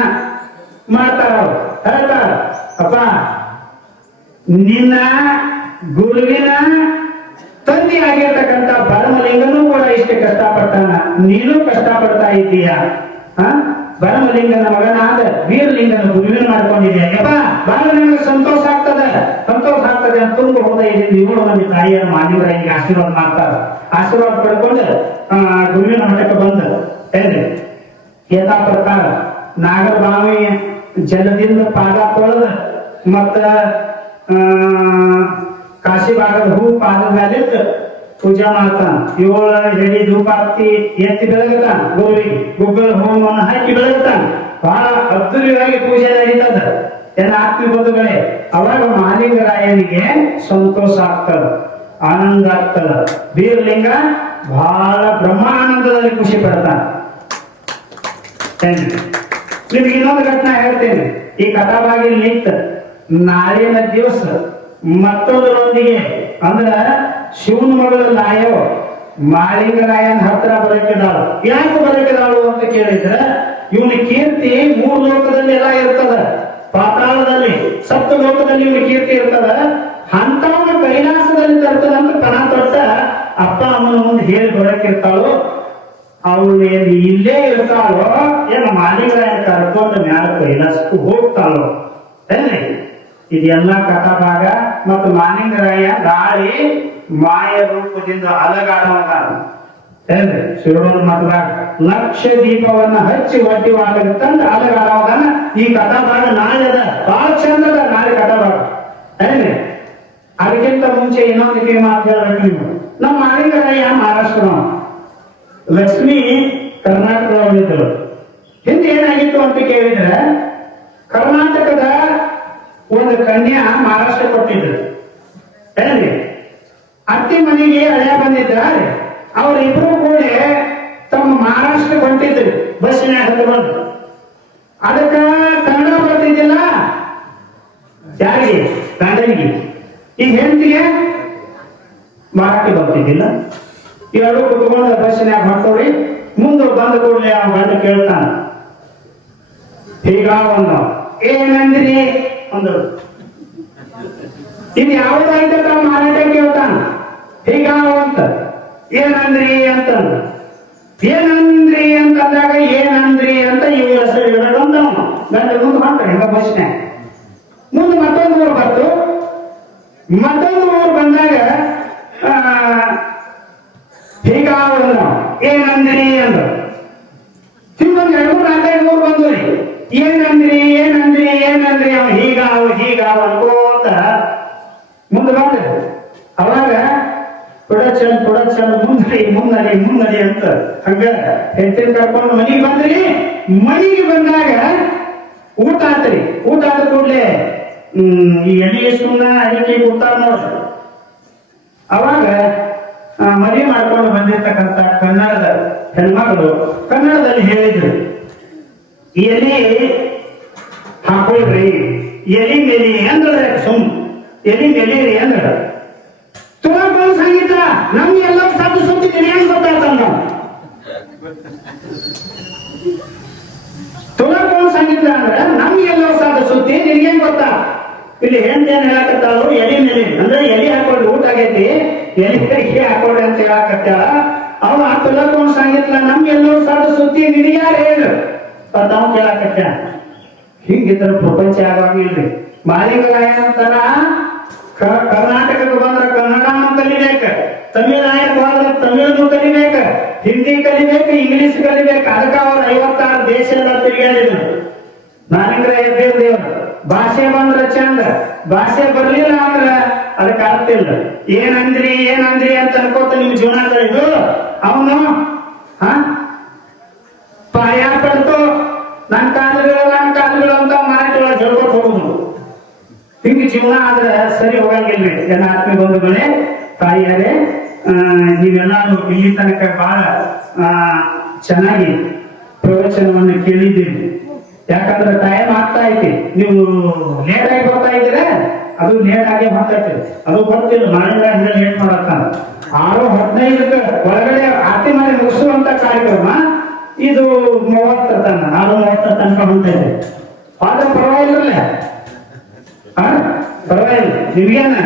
ಮಾಡ್ತಾರ. ಅವ್ರು ಹೇಳ್ತಾರ, ಅಪ್ಪ ನಿನ್ನ ಗುರುವಿನ ತಂದೆ ಆಗಿರ್ತಕ್ಕಂಥ ಭರಮಲಿಂಗನೂ ಕೂಡ ಇಷ್ಟು ಕಷ್ಟಪಡ್ತಾನ, ನೀನು ಕಷ್ಟಪಡ್ತಾ ಇದ್ದೀಯ. ಭರಮಲಿಂಗನ ಮಗನಾದ ವೀರಲಿಂಗನ ಗುರುವಿನ ಮಾಡ್ಕೊಂಡಿದ್ಯಾ. ಯಪ್ಪ ಬಹಳ ನಿಮಗೆ ಸಂತೋಷ ಆಗ್ತದೆ ಅಂತ ತುಂಬ ಹೃದಯದಿಂದ 7 ಮಂದಿ ತಾಯಿಯರು ಮಾಲಿಂಗರಾಯನಿಗೆ ಆಶೀರ್ವಾದ ಮಾಡ್ತಾರ. ಆಶೀರ್ವಾದ ಪಡ್ಕೊಂಡು ಗುರುವಿನ ಮಠಕ್ಕೆ ಬಂದ ಏನ್ರಿ ಯಥಾ ಪ್ರಕಾರ ನಾಗರಬಾವಿ ಜಲದಿಂದ ಪಾದ ತೊಳೆದ ಮತ್ತ ಕಾಶಿ ಭಾಗದ ಹೂ ಪಾದದ ಮೇಲಿಟ್ಟು ಪೂಜೆ ಮಾಡ್ತಾನ. 7 ಎಡಿ ಧೂಪಾರ್ತಿ ಎತ್ತಿ ಬೆಳಗತಾನ. ಗುರುವಿಗೆ ಗುಗ್ಗಳ ಹೋಮವನ್ನು ಹಾಕಿ ಬೆಳಗತಾನ. ಬಹಳ ಅದ್ದೂರಿಯಾಗಿ ಪೂಜೆ ನಡೀತದ. ಏನ ಆತ್ಮೀಯ ಬಂಧುಗಳೇ, ಅವಾಗ ಮಾಲಿಂಗರಾಯನಿಗೆ ಸಂತೋಷ ಆಗ್ತದ, ಆನಂದ ಆಗ್ತದ. ವೀರಲಿಂಗ ಬಹಳ ಬ್ರಹ್ಮಾನಂದದಲ್ಲಿ ಖುಷಿ ಪಡ್ತಾನ. ನಿಮ್ಗೆ ಇನ್ನೊಂದು ಘಟನೆ ಹೇಳ್ತೇನೆ. ಈ ಕಥಾಭಾಗಿಲ್ ನಿಂತ ನಾಳಿನ ದಿವಸ ಮತ್ತೊಂದರೊಂದಿಗೆ ಅಂದ್ರ ಶಿವನ ಮಗಳು ಲಾಯೋ ಮಾಲಿಂಗರಾಯನ ಹತ್ರ ಬರಕಿದಾಳು. ಯಾಕೆ ಬರಕಿದಾಳು ಅಂತ ಕೇಳಿದ್ರೆ ಇವನ ಕೀರ್ತಿ 3 ಲೋಕದಲ್ಲಿ ಎಲ್ಲ ಇರ್ತದ. ಪಾತಾಳದಲ್ಲಿ ಸಪ್ತ ಲೋಕದಲ್ಲಿ ಇವನ ಕೀರ್ತಿ ಇರ್ತದ. ಅಂತವನ ಕೈಲಾಸದಲ್ಲಿ ತರ್ತದಂತ ಪಣ ತೊಟ್ಟ ಅಪ್ಪ ಅಮ್ಮನ ಮುಂದೆ ಹೇಳಿ ಬರಕಿರ್ತಾಳು. ಅವಳು ಏನು ಇಲ್ಲೇ ಇರ್ತಾಳೋ ಏನು ಮಾಲಿಂಗರಾಯನ ಕರ್ಕೊಂಡು ಮ್ಯಾಲ ಕೈಲಾಸಕ್ಕೂ ಹೋಗ್ತಾಳೋ ಏನ್ರಿ. ಇದೆಲ್ಲ ಕಥಾಭಾಗ. ಮತ್ತು ಮಾಲಿಂಗರಾಯ ಗಾಳಿ ಮಾಯ ರೂಪದಿಂದ ಅಲಗಾಡುವಾಗ ಏನ್ರಿ ಶಿರೋಣ ಮತದಾಗ ಲಕ್ಷ ದೀಪವನ್ನ ಹಚ್ಚಿ ಒಟ್ಟಿ ಒಳಗೆ ತಂದು ಅಲಗಾಡುವಾಗ ಈ ಕಥಾಭಾಗ ನಾಳೆ ಅದ. ಬಹಳ ಚಂದದ ನಾಳೆ ಕಥಾಭಾಗ ಏನ್ರಿ. ಅದಕ್ಕಿಂತ ಮುಂಚೆ ಇನ್ನೊಂದು ಮಾತು ಹೇಳ್ಬೇಕು ನೀವು. ನಮ್ಮ ಮಾಲಿಂಗರಾಯ ಮಹಾರಾಷ್ಟ್ರ, ಲಕ್ಷ್ಮಿ ಕರ್ನಾಟಕದಲ್ಲಿದ್ದರು. ಹಿಂದೆ ಏನಾಗಿತ್ತು ಅಂತ ಕೇಳಿದ್ರೆ ಕರ್ನಾಟಕದ ಒಂದು ಕನ್ಯಾ ಮಹಾರಾಷ್ಟ್ರ ಕೊಟ್ಟಿದ್ರು ಏನ್ರಿ. ಅತ್ತಿ ಮನೆಗೆ ಹಳೆಯ ಬಂದಿದ್ದಾರೆ. ಅವರಿಬ್ರು ಕೂಡ ತಮ್ಮ ಮಹಾರಾಷ್ಟ್ರ ಹೊಂಟಿದ್ರು ಬಸ್ಸಿನ ಹತ್ಕೊಂಡು. ಅದಕ್ಕ ಕನ್ನಡ ಬರ್ತಿದ್ದಿಲ್ಲ ಯಾರಿಗೆ, ಗಂಡನಿಗೆ. ಈ ಹೆಂಡತಿಗೆ ಮರಾಠಿ ಬರ್ತಿದ್ದಿಲ್ಲ. ಎರಡು ಕುತ್ಕೊಂಡು ಬಸ್ಸಿನಾಗ ಹೊಂಟೋಡಿ ಮುಂದೆ ಬಂದ ಕೂಡಲೇ ಅವ ಗಂಡ ಕೇಳ್ತಾನ, ಈಗ ಒಂದು ಏನಂದ್ರಿ ಒಂದು ಇದು ಯಾವ್ದಾಯ್ತ ಮಾರಾಟ ಕೇಳ್ತಾನ. ಹೀಗ ಅಂತ ಏನಂದ್ರಿ ಅಂತಂದ. ಏನಂದ್ರಿ ಅಂತಂದಾಗ ಏನಂದ್ರಿ ಅಂತ ಇವ್ರ ಹೆಸರು ಹೇಳ್ಬೇಕಂತ ಗಂಡ ಮುಂದೆ ಹೊಂಟ ಹೆಂಗ ಬಸ್ನ್ಯಾಗ. ಮುಂದೆ ಮತ್ತೊಂದು ಊರು ಬಂತು. ಮತ್ತೊಂದು ಊರು ಬಂದಾಗ ಹೀಗ ಏನಂದ್ರಿ ಅಂದ್ರು. ಹಿಂಗೊಂದು 2-4-5 ಊರು ಬಂದ್ರಿ. ಏನಂದ್ರಿ ಏನಂದ್ರಿ ಏನಂದ್ರಿ ಅವ ಹೀಗ ಅನ್ಕೋತ ಮುಂದೆ ಬಂದ. ಅವಾಗ ಪ್ರೊಡಕ್ಷನ್ ಮುನ್ನಡಿ ಅಂತ ಹಂಗ ಹೆಂಡತಿನ ಕರ್ಕೊಂಡು ಮನೆಗೆ ಬಂದ್ರಿ. ಮನೆಗೆ ಬಂದಾಗ ಊಟ ಆತ್ರಿ. ಊಟ ಆದ ಕೂಡಲೇ ಈ ಎಣ್ಣೆ ಸುಮ್ಮನ ಅದಕ್ಕೆ ಕೂತಾರ ನೋಡ್ರಿ. ಅವಾಗ ಮದುವೆ ಮಾಡ್ಕೊಂಡು ಬಂದಿರ್ತಕ್ಕಂಥ ಕನ್ನಡದ ಹೆಣ್ಮಗಳು ಕನ್ನಡದಲ್ಲಿ ಹೇಳಿದ್ರು, ಎಲಿ ಹಾಕೊಳ್ರಿ, ಎಲಿ ಮೇಲಿ ಅಂದ್ರೆ ಸುಮ್ ಎಲಿ ಮೇಲಿರಿ ಅಂದ್ರ ತುಳಕೊಂಡು ಸಂಗೀತ ನಮ್ಗೆಲ್ಲ ಸಾಧು ಸುದ್ದಿ ತಿಳಿಯಂಗ್ ಗೊತ್ತಾಗ್ತಲ್ಲ. ನಾವು ತುಳಕೊಂಡು ಸಂಗೀತ ಅಂದ್ರೆ ನಮ್ಗೆಲ್ಲ ಸಾಧು ಸುದ್ದಿ ನಿನ್ಗೇನ್ ಗೊತ್ತಾ. ಇಲ್ಲಿ ಹೆಂಡ ಏನ್ ಹೇಳಕತ್ತಾಳು, ಎಲಿ ಮೇಲೆ ಅಂದ್ರೆ ಎಲಿ ಹಾಕೊಳ್ಳಿ ಊಟ ಆಗೈತಿ, ಎಲಿ ಕೈಗೆ ಹಾಕೊಳ್ಳಿ ಅಂತ ಹೇಳಕತ್ತಾಳ. ಅವ ತುಳಕೊಂಡು ಸಂಗೀತ ನಮ್ಗೆಲ್ಲೋ ಸಾಧು ಸುದ್ದಿ ನಿನಗ್ಯಾರು ಹೇಳು ನಾವು ಕೇಳಕತ್ತ. ಹಿಂಗಿದ್ರ ಪ್ರಪಂಚ ಆಗೋಂಗಿಲ್ರಿ. ಮಾಲಿಂಗರಾಯ ಅಂತಾರ ಕರ್ನಾಟಕಕ್ಕೆ ಬಂದ್ರ ಕನ್ನಡನು ಕಲಿಬೇಕ, ತಮಿಳ್ ನಾಯಕ ಹೋದ್ರ ತಮಿಳನ್ನು ಕಲಿಬೇಕ, ಹಿಂದಿ ಕಲಿಬೇಕು, ಇಂಗ್ಲಿಷ್ ಕಲಿಬೇಕು. ಅದಕ್ಕೆ ಅವ್ರು 56 ದೇಶ ಎಲ್ಲ ತಿರುಗಾಡಿದ್ರು. ನಾನಿಂದ್ರ ದೇವ್ರು ಭಾಷೆ ಬಂದ್ರ ಚಂದ, ಭಾಷೆ ಬರ್ಲಿಲ್ಲ ಅಂದ್ರ ಅದಕ್ಕೆ ಅರ್ಥ ಇಲ್ಲ. ಏನಂದ್ರಿ ಅಂತ ಅನ್ಕೋತ ನಿಮ್ ಜೀವನ ಕಳೆದು ಅವನು ಪಾಯ ಪಡ್ತು ನನ್ನ ಕಾಲುಗಳು ಅಂತ ಮರಾಠಿ ಒಳಗೆ ಹೇಳ್ಕೊತ ಹೋಗುದು. ಹಿಂಗೆ ಜೀವನ ಆದ್ರೆ ಸರಿ ಹೋಗಂಗಿಲ್ಲ. ಎಲ್ಲ ಆತ್ಮೀಯ ಬಂಧುಗಳೇ, ತಾಯಿಯಾರೇ, ನೀವೆಲ್ಲಾರು ಇಲ್ಲಿ ತನಕ ಬಹಳ ಚೆನ್ನಾಗಿ ಪ್ರವಚನವನ್ನು ಕೇಳಿದ್ದೀರಿ. ಯಾಕಂದ್ರೆ ಟೈಮ್ ಆಗ್ತಾ ಐತಿ. ನೀವು ಲೇಟ್ ಆಗಿ ಬರ್ತಾ ಇದ್ದೀರಾ, ಅದು ಲೇಟ್ ಆಗಿ ಮಾತಾಡ್ತೀರಿ. ಅದು ಗೊತ್ತಿಲ್ಲ, ನಾಳೆ ಹಿಂಗೆ ಲೇಟ್ ಮಾಡತ್ತಾನ. 6:15 ಒಳಗಡೆ ಆರತಿ ಮಾಡಿ ಮುಗಿಸುವಂತ ಕಾರ್ಯಕ್ರಮ ಇದು 30 ತನಕ 6:30 ತನಕ ಹೊಂತಾ ಇದೆ. ಆದ್ರೆ ಪರವಾಗಿಲ್ಲ, ಪರವಾಗಿಲ್ಲ. ನಿಮ್ಗೇನ